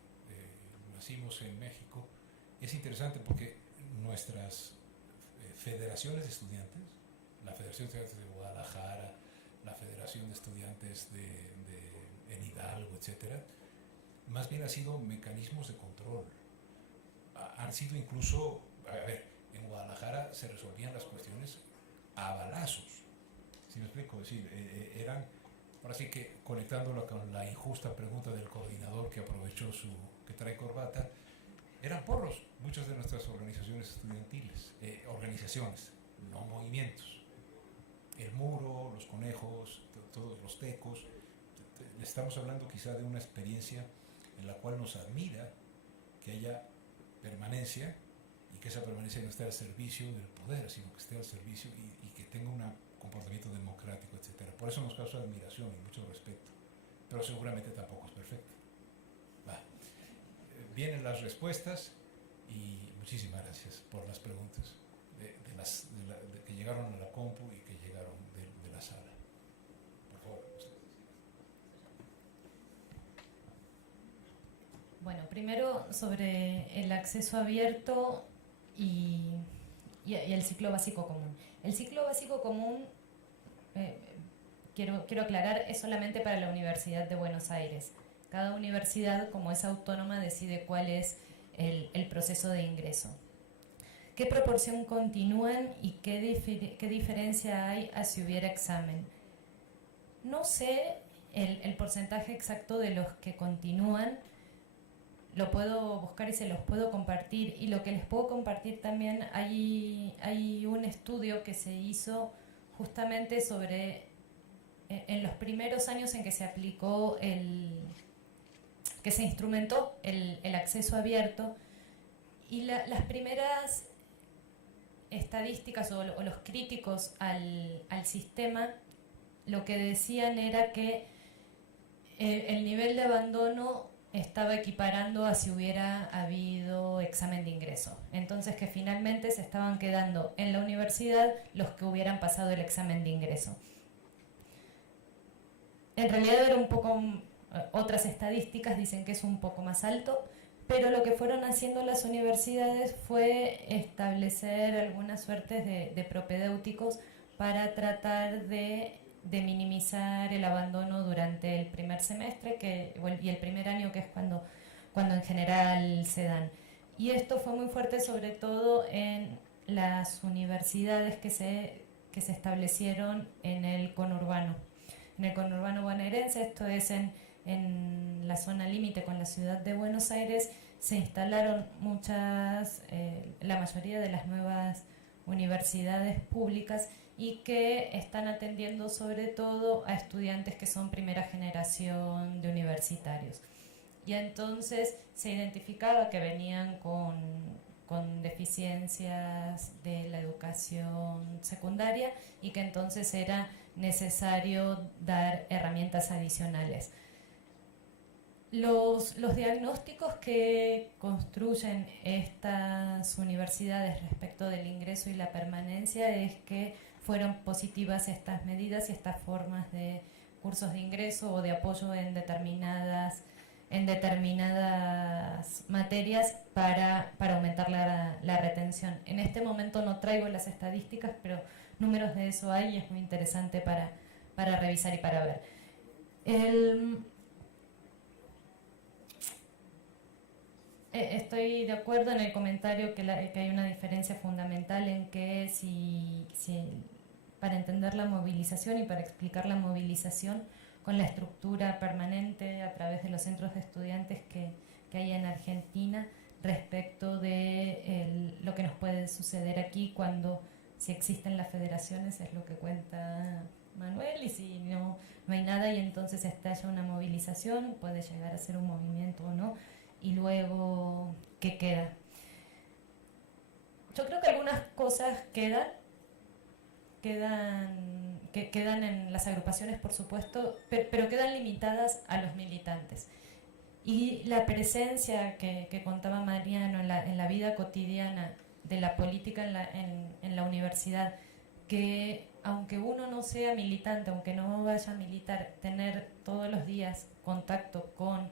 nacimos en México es interesante, porque nuestras federaciones de estudiantes, la Federación de Estudiantes de Guadalajara, la Federación de Estudiantes en Hidalgo, etcétera, más bien han sido mecanismos de control. Han sido incluso, en Guadalajara se resolvían las cuestiones a balazos. ¿Sí me explico? Es decir, eran, ahora sí que conectándolo con la injusta pregunta del coordinador que aprovechó que trae corbata, eran porros muchas de nuestras organizaciones estudiantiles, organizaciones, no movimientos. El Muro, los Conejos, todos los Tecos. Estamos hablando quizá de una experiencia en la cual nos admira que haya permanencia, y que esa permanencia no esté al servicio del poder, sino que esté al servicio y que tenga un comportamiento democrático, etc. Por eso nos causa admiración y mucho respeto, pero seguramente tampoco es perfecto. Vienen las respuestas, y muchísimas gracias por las preguntas que llegaron a la compu y que llegaron de la sala. Por favor. Bueno, primero sobre el acceso abierto y y el ciclo básico común. El ciclo básico común, quiero aclarar, es solamente para la Universidad de Buenos Aires. Cada universidad, como es autónoma, decide cuál es el proceso de ingreso. ¿Qué proporción continúan y qué diferencia hay a si hubiera examen? No sé el porcentaje exacto de los que continúan, lo puedo buscar y se los puedo compartir, y lo que les puedo compartir también, hay un estudio que se hizo justamente sobre, en los primeros años en que se aplicó que se instrumentó el acceso abierto, y las primeras estadísticas o los críticos al sistema lo que decían era que el nivel de abandono estaba equiparando a si hubiera habido examen de ingreso. Entonces que finalmente se estaban quedando en la universidad los que hubieran pasado el examen de ingreso. En realidad era un poco, otras estadísticas dicen que es un poco más alto, pero lo que fueron haciendo las universidades fue establecer algunas suertes de propedéuticos para tratar de minimizar el abandono durante el primer semestre y el primer año, que es cuando en general se dan. Y esto fue muy fuerte sobre todo en las universidades que se establecieron en el conurbano. En el conurbano bonaerense, esto es en la zona límite con la ciudad de Buenos Aires, se instalaron la mayoría de las nuevas universidades públicas y que están atendiendo sobre todo a estudiantes que son primera generación de universitarios. Y entonces se identificaba que venían con deficiencias de la educación secundaria y que entonces era necesario dar herramientas adicionales. Los diagnósticos que construyen estas universidades respecto del ingreso y la permanencia es que fueron positivas estas medidas y estas formas de cursos de ingreso o de apoyo en determinadas materias para aumentar la retención. En este momento no traigo las estadísticas, pero números de eso hay y es muy interesante para revisar y para ver. Estoy de acuerdo en el comentario que hay una diferencia fundamental en que para entender la movilización y para explicar la movilización con la estructura permanente a través de los centros de estudiantes que hay en Argentina respecto de lo que nos puede suceder aquí si existen las federaciones, es lo que cuenta Manuel, y si no hay nada y entonces estalla una movilización, puede llegar a ser un movimiento o no, y luego, ¿qué queda? Yo creo que algunas cosas quedan en las agrupaciones, por supuesto, pero quedan limitadas a los militantes. Y la presencia que contaba Mariano en la vida cotidiana de la política en la universidad, que aunque uno no sea militante, aunque no vaya a militar, tener todos los días contacto con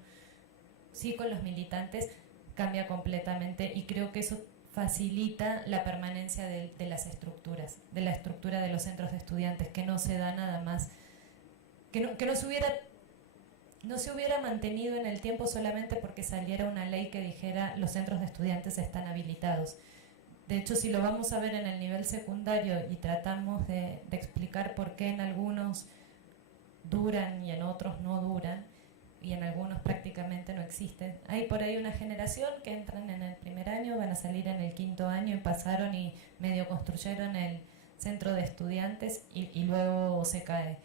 los militantes cambia completamente, y creo que eso facilita la permanencia de las estructuras, de la estructura de los centros de estudiantes, que no se da nada más, que no se hubiera mantenido en el tiempo solamente porque saliera una ley que dijera los centros de estudiantes están habilitados. De hecho, si lo vamos a ver en el nivel secundario y tratamos de explicar por qué en algunos duran y en otros no duran, y en algunos prácticamente no existen. Hay por ahí una generación que entran en el primer año, van a salir en el quinto año y pasaron y medio construyeron el centro de estudiantes y luego se cae.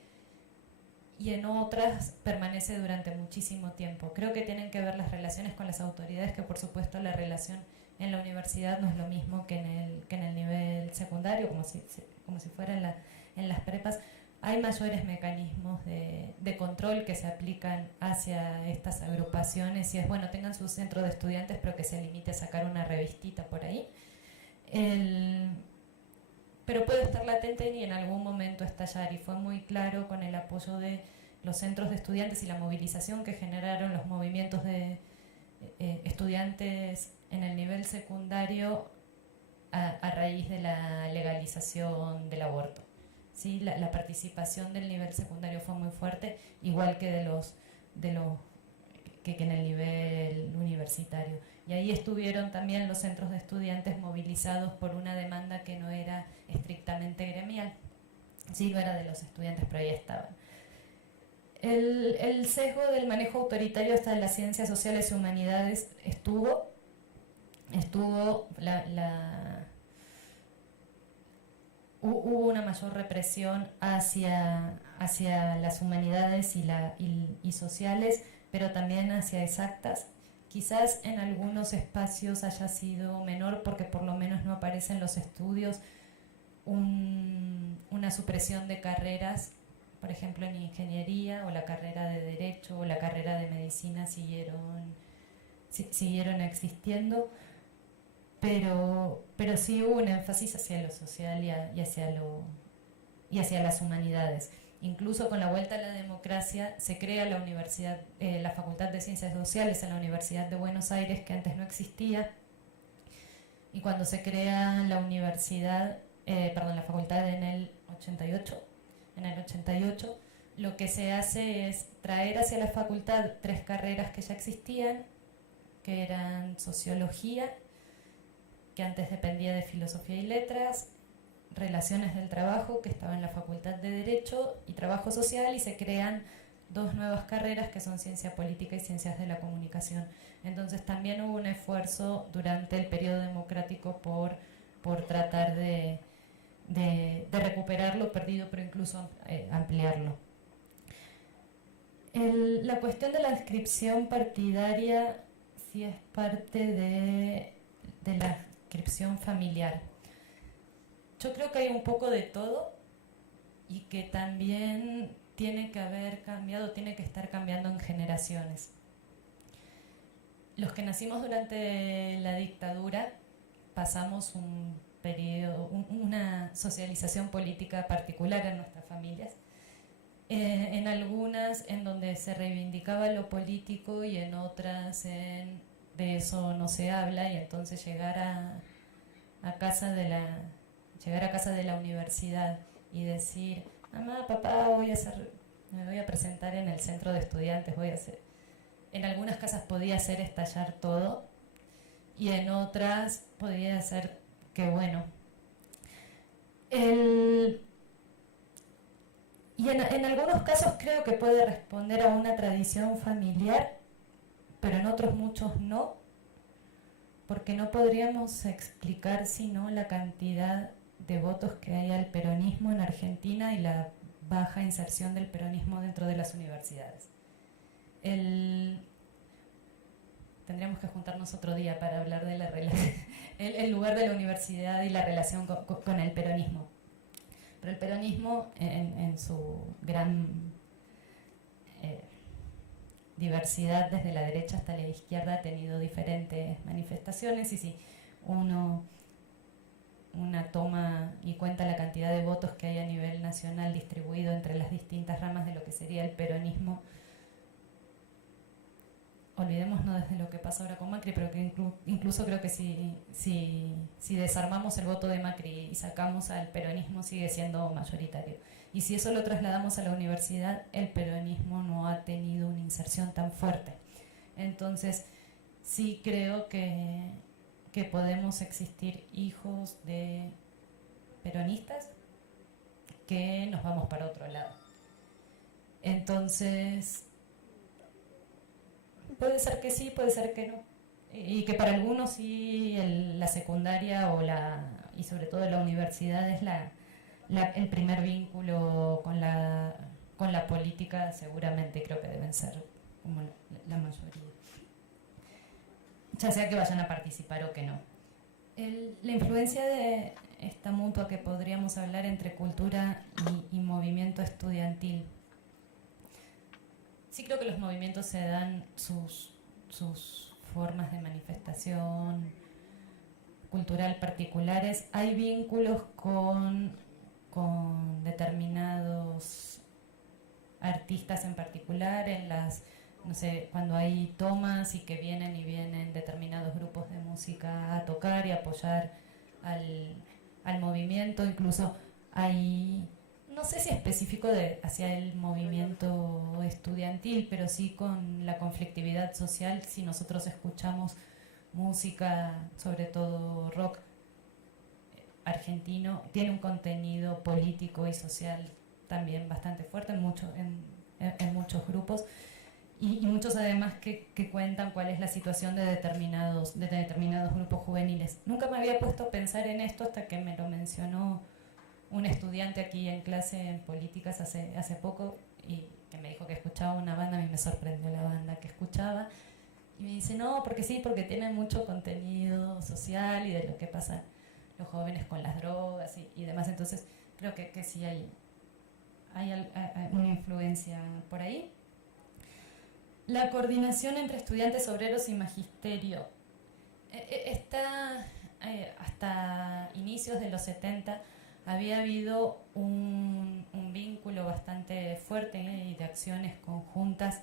Y en otras permanece durante muchísimo tiempo. Creo que tienen que ver las relaciones con las autoridades, que por supuesto la relación en la universidad no es lo mismo que en el nivel secundario, como si fuera en las prepas. Hay mayores mecanismos de control que se aplican hacia estas agrupaciones, y es bueno, tengan su centro de estudiantes, pero que se limite a sacar una revistita por ahí. Pero puede estar latente y en algún momento estallar, y fue muy claro con el apoyo de los centros de estudiantes y la movilización que generaron los movimientos de estudiantes en el nivel secundario a raíz de la legalización del aborto. ¿Sí? La participación del nivel secundario fue muy fuerte, igual que que en el nivel universitario. Y ahí estuvieron también los centros de estudiantes movilizados por una demanda que no era estrictamente gremial, sí, no era de los estudiantes, pero ahí estaban. El sesgo del manejo autoritario hasta las ciencias sociales y humanidades estuvo hubo una mayor represión hacia las humanidades y sociales, pero también hacia exactas. Quizás en algunos espacios haya sido menor porque por lo menos no aparece en los estudios una supresión de carreras, por ejemplo en ingeniería o la carrera de derecho o la carrera de medicina siguieron existiendo, pero sí hubo un énfasis hacia lo social y hacia las humanidades. Incluso con la vuelta a la democracia se crea la Facultad de Ciencias Sociales en la Universidad de Buenos Aires, que antes no existía, y cuando se crea la la facultad en el 88, lo que se hace es traer hacia la facultad 3 carreras que ya existían, que eran sociología, que antes dependía de filosofía y letras, relaciones del trabajo, que estaba en la Facultad de Derecho, y trabajo social, y se crean 2 nuevas carreras que son ciencia política y ciencias de la comunicación. Entonces también hubo un esfuerzo durante el periodo democrático por tratar de recuperar lo perdido, pero incluso ampliarlo. La cuestión de la inscripción partidaria sí es parte de la inscripción familiar. Yo creo que hay un poco de todo y que también tiene que haber cambiado, tiene que estar cambiando en generaciones. Los que nacimos durante la dictadura pasamos un periodo, una socialización política particular en nuestras familias. En algunas en donde se reivindicaba lo político y en otras de eso no se habla, y entonces llegar a casa de la universidad y decir: mamá, papá, me voy a presentar en el centro de estudiantes, en algunas casas podía hacer estallar todo, y en otras podía ser que bueno. Y en algunos casos creo que puede responder a una tradición familiar, pero en otros muchos no, porque no podríamos explicar sino la cantidad de votos que hay al peronismo en Argentina y la baja inserción del peronismo dentro de las universidades. Tendríamos que juntarnos otro día para hablar de el lugar de la universidad y la relación con el peronismo. Pero el peronismo, en su gran diversidad desde la derecha hasta la izquierda, ha tenido diferentes manifestaciones, y si una toma y cuenta la cantidad de votos que hay a nivel nacional distribuido entre las distintas ramas de lo que sería el peronismo, olvidémonos desde lo que pasa ahora con Macri, pero que incluso creo que si desarmamos el voto de Macri y sacamos al peronismo, sigue siendo mayoritario. Y si eso lo trasladamos a la universidad, el peronismo no ha tenido una inserción tan fuerte. Entonces sí creo que podemos existir hijos de peronistas que nos vamos para otro lado. Entonces puede ser que sí, puede ser que no. Y que para algunos sí la secundaria y sobre todo la universidad es el primer vínculo con la política, seguramente creo que deben ser como la mayoría. Ya sea que vayan a participar o que no. La influencia de esta mutua que podríamos hablar entre cultura y movimiento estudiantil. Sí creo que los movimientos se dan sus formas de manifestación cultural particulares. Hay vínculos con determinados artistas en particular, no sé, cuando hay tomas y que vienen determinados grupos de música a tocar y apoyar al movimiento. Incluso hay, no sé si específico hacia el movimiento estudiantil, pero sí con la conflictividad social. Si nosotros escuchamos música, sobre todo rock argentino, tiene un contenido político y social también bastante fuerte en muchos grupos, y muchos además que cuentan cuál es la situación de determinados grupos juveniles. Nunca me había puesto a pensar en esto hasta que me lo mencionó un estudiante aquí en clase en políticas hace poco, y que me dijo que escuchaba una banda. A mí me sorprendió la banda que escuchaba, y me dice, no, porque sí, porque tiene mucho contenido social y de lo que pasa los jóvenes con las drogas y demás. Entonces creo que sí hay una influencia por ahí. La coordinación entre estudiantes, obreros y magisterio está hasta inicios de los 70. Había habido un vínculo bastante fuerte y de acciones conjuntas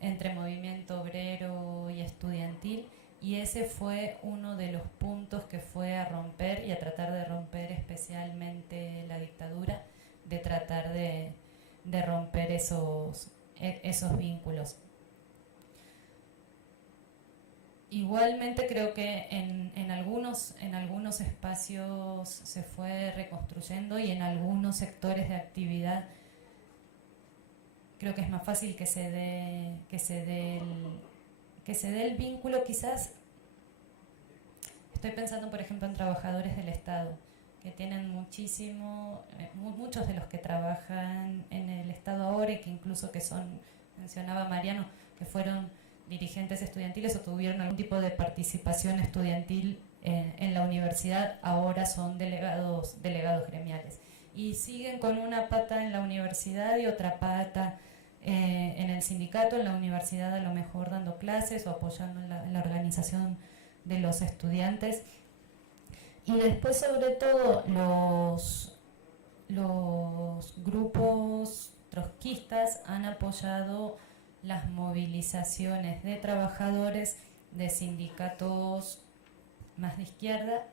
entre movimiento obrero y estudiantil, y ese fue uno de los puntos que fue a romper y a tratar de romper especialmente la dictadura, de tratar de romper esos vínculos. Igualmente creo que en algunos espacios se fue reconstruyendo, y en algunos sectores de actividad creo que es más fácil que se dé el vínculo. Quizás estoy pensando, por ejemplo, en trabajadores del Estado, que tienen muchos de los que trabajan en el Estado ahora, y que incluso mencionaba Mariano, que fueron dirigentes estudiantiles o tuvieron algún tipo de participación estudiantil en la universidad, ahora son delegados gremiales, y siguen con una pata en la universidad y otra pata en el sindicato. En la universidad a lo mejor dando clases o apoyando en la organización de los estudiantes. Y después, sobre todo, los grupos trotskistas han apoyado las movilizaciones de trabajadores de sindicatos más de izquierda,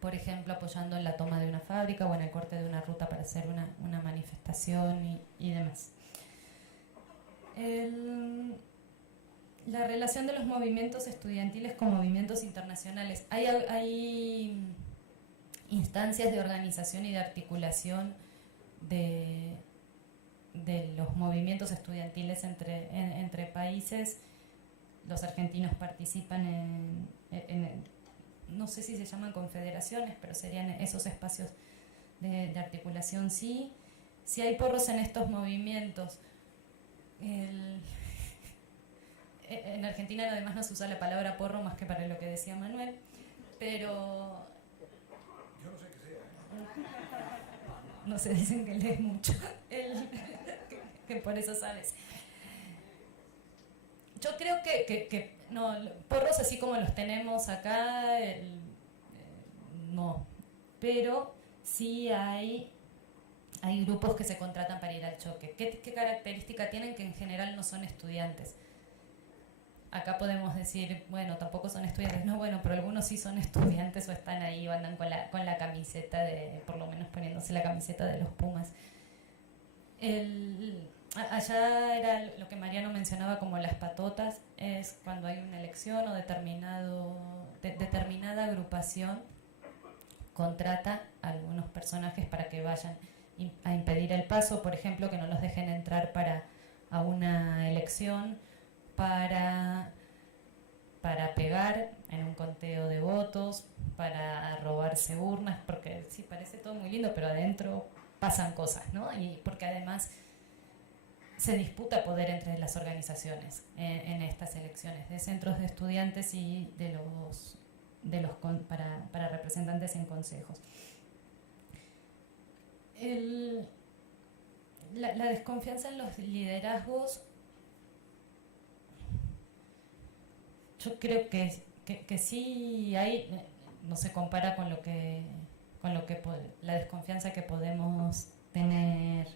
por ejemplo, apoyando en la toma de una fábrica o en el corte de una ruta para hacer una manifestación y demás. La relación de los movimientos estudiantiles con movimientos internacionales. Hay instancias de organización y de articulación de los movimientos estudiantiles entre países. Los argentinos participan en no sé si se llaman confederaciones, pero serían esos espacios de articulación. Sí hay porros en estos movimientos. En Argentina además no se usa la palabra porro más que para lo que decía Manuel, pero yo no sé qué sea. No se dicen que lees mucho, que por eso sabes. Yo creo que no, porros así como los tenemos acá, no, pero sí hay grupos que se contratan para ir al choque. ¿Qué característica tienen? Que en general no son estudiantes. Acá podemos decir, bueno, tampoco son estudiantes. No, bueno, pero algunos sí son estudiantes o están ahí o andan con la camiseta por lo menos poniéndose la camiseta de los Pumas. Allá era lo que Mariano mencionaba como las patotas, es cuando hay una elección o determinada agrupación contrata a algunos personajes para que vayan a impedir el paso, por ejemplo, que no los dejen entrar a una elección, para pegar en un conteo de votos, para robarse urnas, porque sí, parece todo muy lindo, pero adentro pasan cosas, ¿no? Y porque además se disputa poder entre las organizaciones en estas elecciones de centros de estudiantes y para representantes en consejos. La desconfianza en los liderazgos, yo creo que sí hay, no se compara con la desconfianza que podemos tener,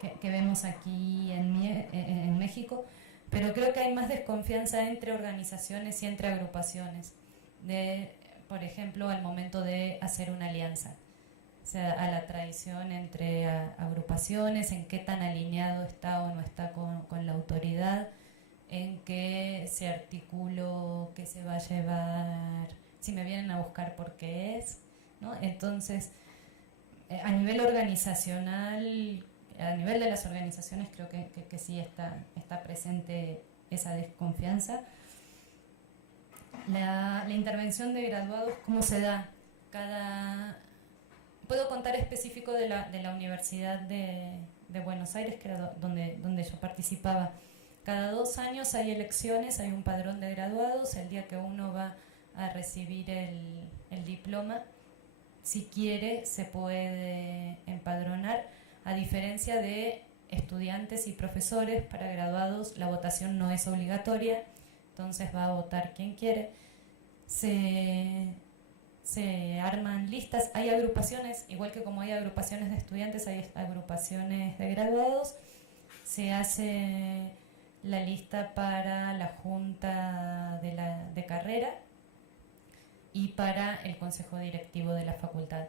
que vemos aquí en México, pero creo que hay más desconfianza entre organizaciones y entre agrupaciones. por ejemplo, al momento de hacer una alianza. O sea, a la traición entre agrupaciones, en qué tan alineado está o no está con la autoridad, en qué se articuló, qué se va a llevar, si me vienen a buscar por qué es, ¿no? Entonces, a nivel organizacional, a nivel de las organizaciones creo que sí está presente esa desconfianza. La intervención de graduados, ¿cómo se da? Puedo contar específico de la Universidad de Buenos Aires, que era donde yo participaba. Cada 2 años hay elecciones, hay un padrón de graduados. El día que uno va a recibir el diploma, si quiere, se puede empadronar. A diferencia de estudiantes y profesores, para graduados la votación no es obligatoria, entonces va a votar quien quiere. Se arman listas, hay agrupaciones, igual que como hay agrupaciones de estudiantes, hay agrupaciones de graduados. Se hace la lista para la junta de carrera y para el consejo directivo de la facultad.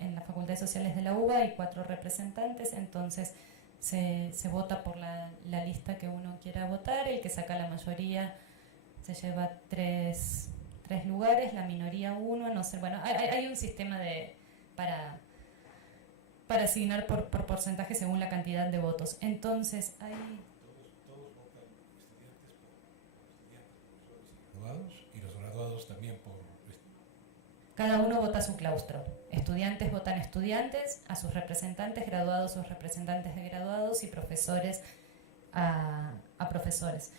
En la Facultad de Sociales de la UBA hay 4 representantes, entonces se vota por la lista que uno quiera votar. El que saca la mayoría se lleva 3 lugares, la minoría 1, no sé, bueno, hay un sistema para asignar por porcentaje según la cantidad de votos. Entonces hay... Todos votan estudiantes por graduados, y los graduados también por... Cada uno vota a su claustro. Estudiantes votan estudiantes, a sus representantes, graduados sus representantes de graduados y profesores a profesores.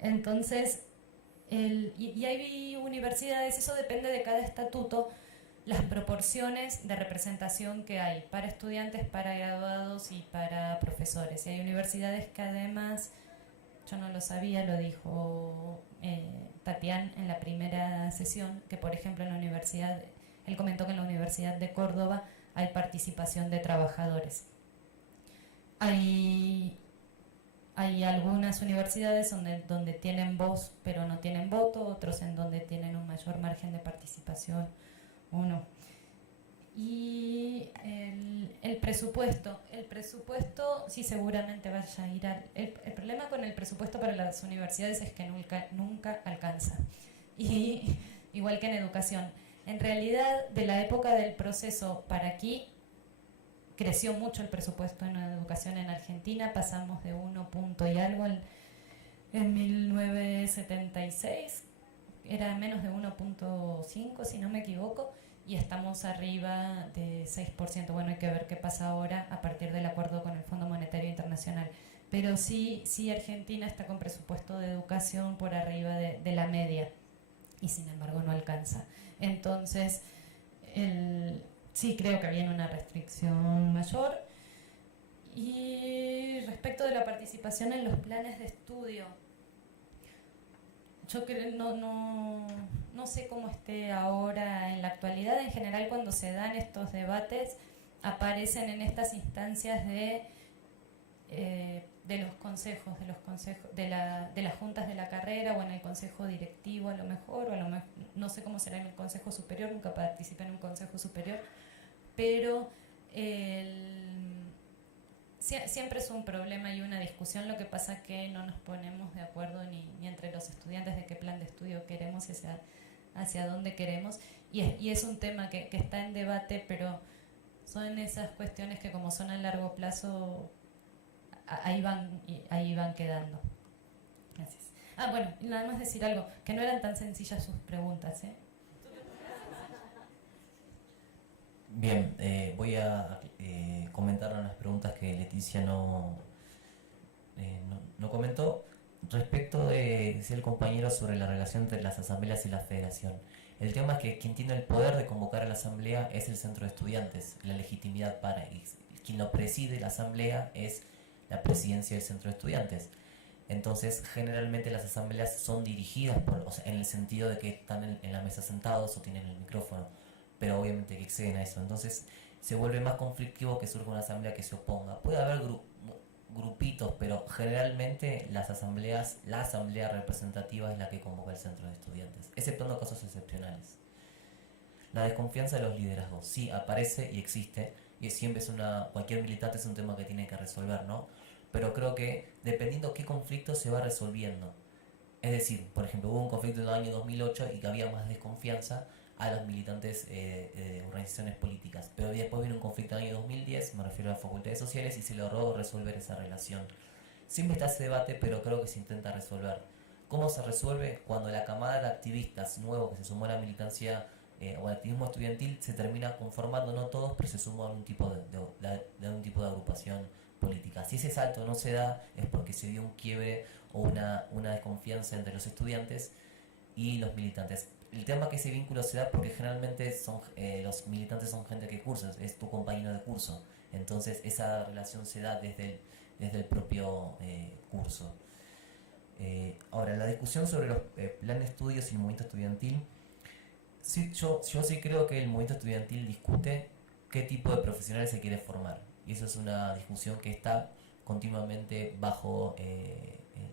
Entonces, y hay universidades, eso depende de cada estatuto, las proporciones de representación que hay para estudiantes, para graduados y para profesores. Y hay universidades que además, yo no lo sabía, lo dijo Tatián en la primera sesión, que por ejemplo él comentó que en la Universidad de Córdoba hay participación de trabajadores. Hay algunas universidades donde tienen voz pero no tienen voto, otros en donde tienen un mayor margen de participación o no. Y el presupuesto sí seguramente vaya a ir el problema con el presupuesto para las universidades es que nunca alcanza, y igual que en educación. En realidad, de la época del proceso para aquí, creció mucho el presupuesto en educación en Argentina. Pasamos de 1 punto y algo en 1976, era menos de 1.5 si no me equivoco, y estamos arriba de 6%. Bueno, hay que ver qué pasa ahora a partir del acuerdo con el Fondo Monetario Internacional. Pero sí Argentina está con presupuesto de educación por arriba de la media, y sin embargo no alcanza. Entonces, sí creo que viene una restricción mayor. Y respecto de la participación en los planes de estudio, yo creo, no sé cómo esté ahora en la actualidad. En general, cuando se dan estos debates, aparecen en estas instancias de los consejos, de las juntas de la carrera, o en el consejo directivo a lo mejor, no sé cómo será en el consejo superior, nunca participé en un consejo superior, pero siempre es un problema y una discusión. Lo que pasa es que no nos ponemos de acuerdo ni entre los estudiantes de qué plan de estudio queremos y hacia dónde queremos, y es un tema que está en debate, pero son esas cuestiones que, como son a largo plazo, ahí van quedando. Gracias. Bueno, nada más decir algo, que no eran tan sencillas sus preguntas, ¿eh? Bien, voy a comentar unas preguntas que Leticia no comentó. Respecto de, decía el compañero, sobre la relación entre las asambleas y la federación. El tema es que quien tiene el poder de convocar a la asamblea es el centro de estudiantes, la legitimidad para, y quien lo preside la asamblea es la presidencia del centro de estudiantes. Entonces, generalmente las asambleas son dirigidas en el sentido de que están en la mesa sentados o tienen el micrófono, pero obviamente que exceden a eso. Entonces, se vuelve más conflictivo que surja una asamblea que se oponga. Puede haber grupitos conflictos, pero generalmente la asamblea representativa es la que convoca el centro de estudiantes, exceptuando casos excepcionales. La desconfianza de los liderazgos, sí, aparece y existe, y siempre cualquier militante es un tema que tiene que resolver, ¿no? Pero creo que dependiendo qué conflicto se va resolviendo. Es decir, por ejemplo, hubo un conflicto en el año 2008 y que había más desconfianza a los militantes de organizaciones políticas. Pero después vino un conflicto en el año 2010, me refiero a las facultades sociales, y se logró resolver esa relación. Siempre está ese debate, pero creo que se intenta resolver. ¿Cómo se resuelve? Cuando la camada de activistas nuevos que se sumó a la militancia o al activismo estudiantil se termina conformando, no todos, pero se sumó a un tipo de agrupación política. Si ese salto no se da es porque se dio un quiebre o una desconfianza entre los estudiantes y los militantes. El tema que ese vínculo se da porque generalmente los militantes son gente que cursa, es tu compañero de curso. Entonces esa relación se da desde el propio curso. Ahora, la discusión sobre los planes de estudios y el movimiento estudiantil, sí, yo sí creo que el movimiento estudiantil discute qué tipo de profesionales se quiere formar. Y eso es una discusión que está continuamente bajo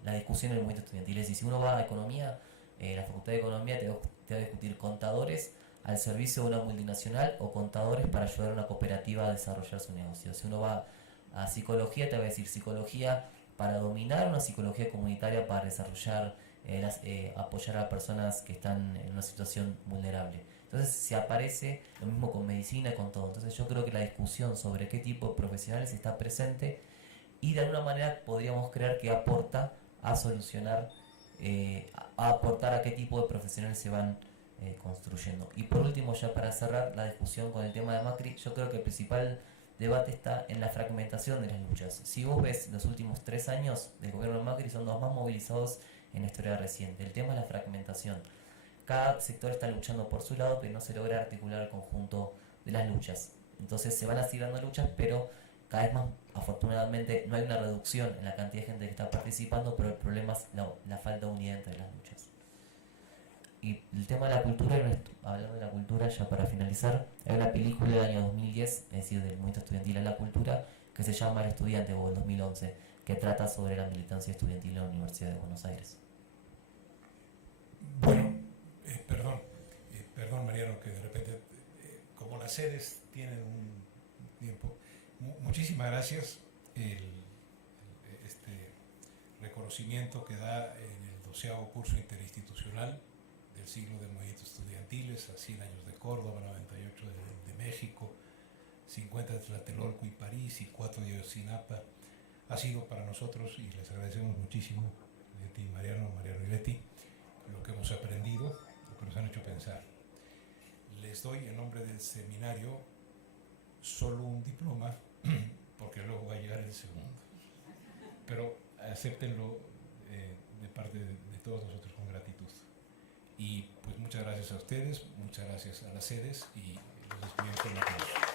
la discusión del movimiento estudiantil. Es decir, si uno va a economía, la Facultad de Economía te va a discutir contadores al servicio de una multinacional o contadores para ayudar a una cooperativa a desarrollar su negocio. Si uno va a psicología, te va a decir psicología para dominar, una psicología comunitaria para desarrollar, apoyar a personas que están en una situación vulnerable. Entonces se aparece lo mismo con medicina y con todo. Entonces yo creo que la discusión sobre qué tipo de profesionales está presente y de alguna manera podríamos creer que aporta a solucionar, a aportar a qué tipo de profesionales se van construyendo. Y por último, ya para cerrar la discusión con el tema de Macri, yo creo que el principal debate está en la fragmentación de las luchas. Si vos ves los últimos 3 años del gobierno de Macri, son los más movilizados en la historia reciente. El tema es la fragmentación. Cada sector está luchando por su lado, pero no se logra articular el conjunto de las luchas. Entonces se van a seguir dando luchas, pero cada vez más, afortunadamente, no hay una reducción en la cantidad de gente que está participando, pero el problema es la falta de unidad entre las luchas. Y el tema de la cultura, hablando de la cultura, ya para finalizar, hay una película del año 2010, es decir, del movimiento estudiantil a la cultura, que se llama El Estudiante, o el 2011, que trata sobre la militancia estudiantil en la Universidad de Buenos Aires. Bueno, perdón Mariano, que de repente, como las sedes tienen un tiempo, muchísimas gracias. Este reconocimiento que da en el 12º curso interinstitucional del siglo de movimientos estudiantiles, a 100 años de Córdoba, 98 de México, 50 de Tlatelolco y París y 4 de Ayotzinapa, ha sido para nosotros, y les agradecemos muchísimo, Leti, Mariano y Leti, lo que hemos aprendido, lo que nos han hecho pensar. Les doy en nombre del seminario solo un diploma, porque luego va a llegar el segundo. Pero acéptenlo de parte de todos nosotros con gratitud. Y pues muchas gracias a ustedes, muchas gracias a las sedes y los despido con la aplauso.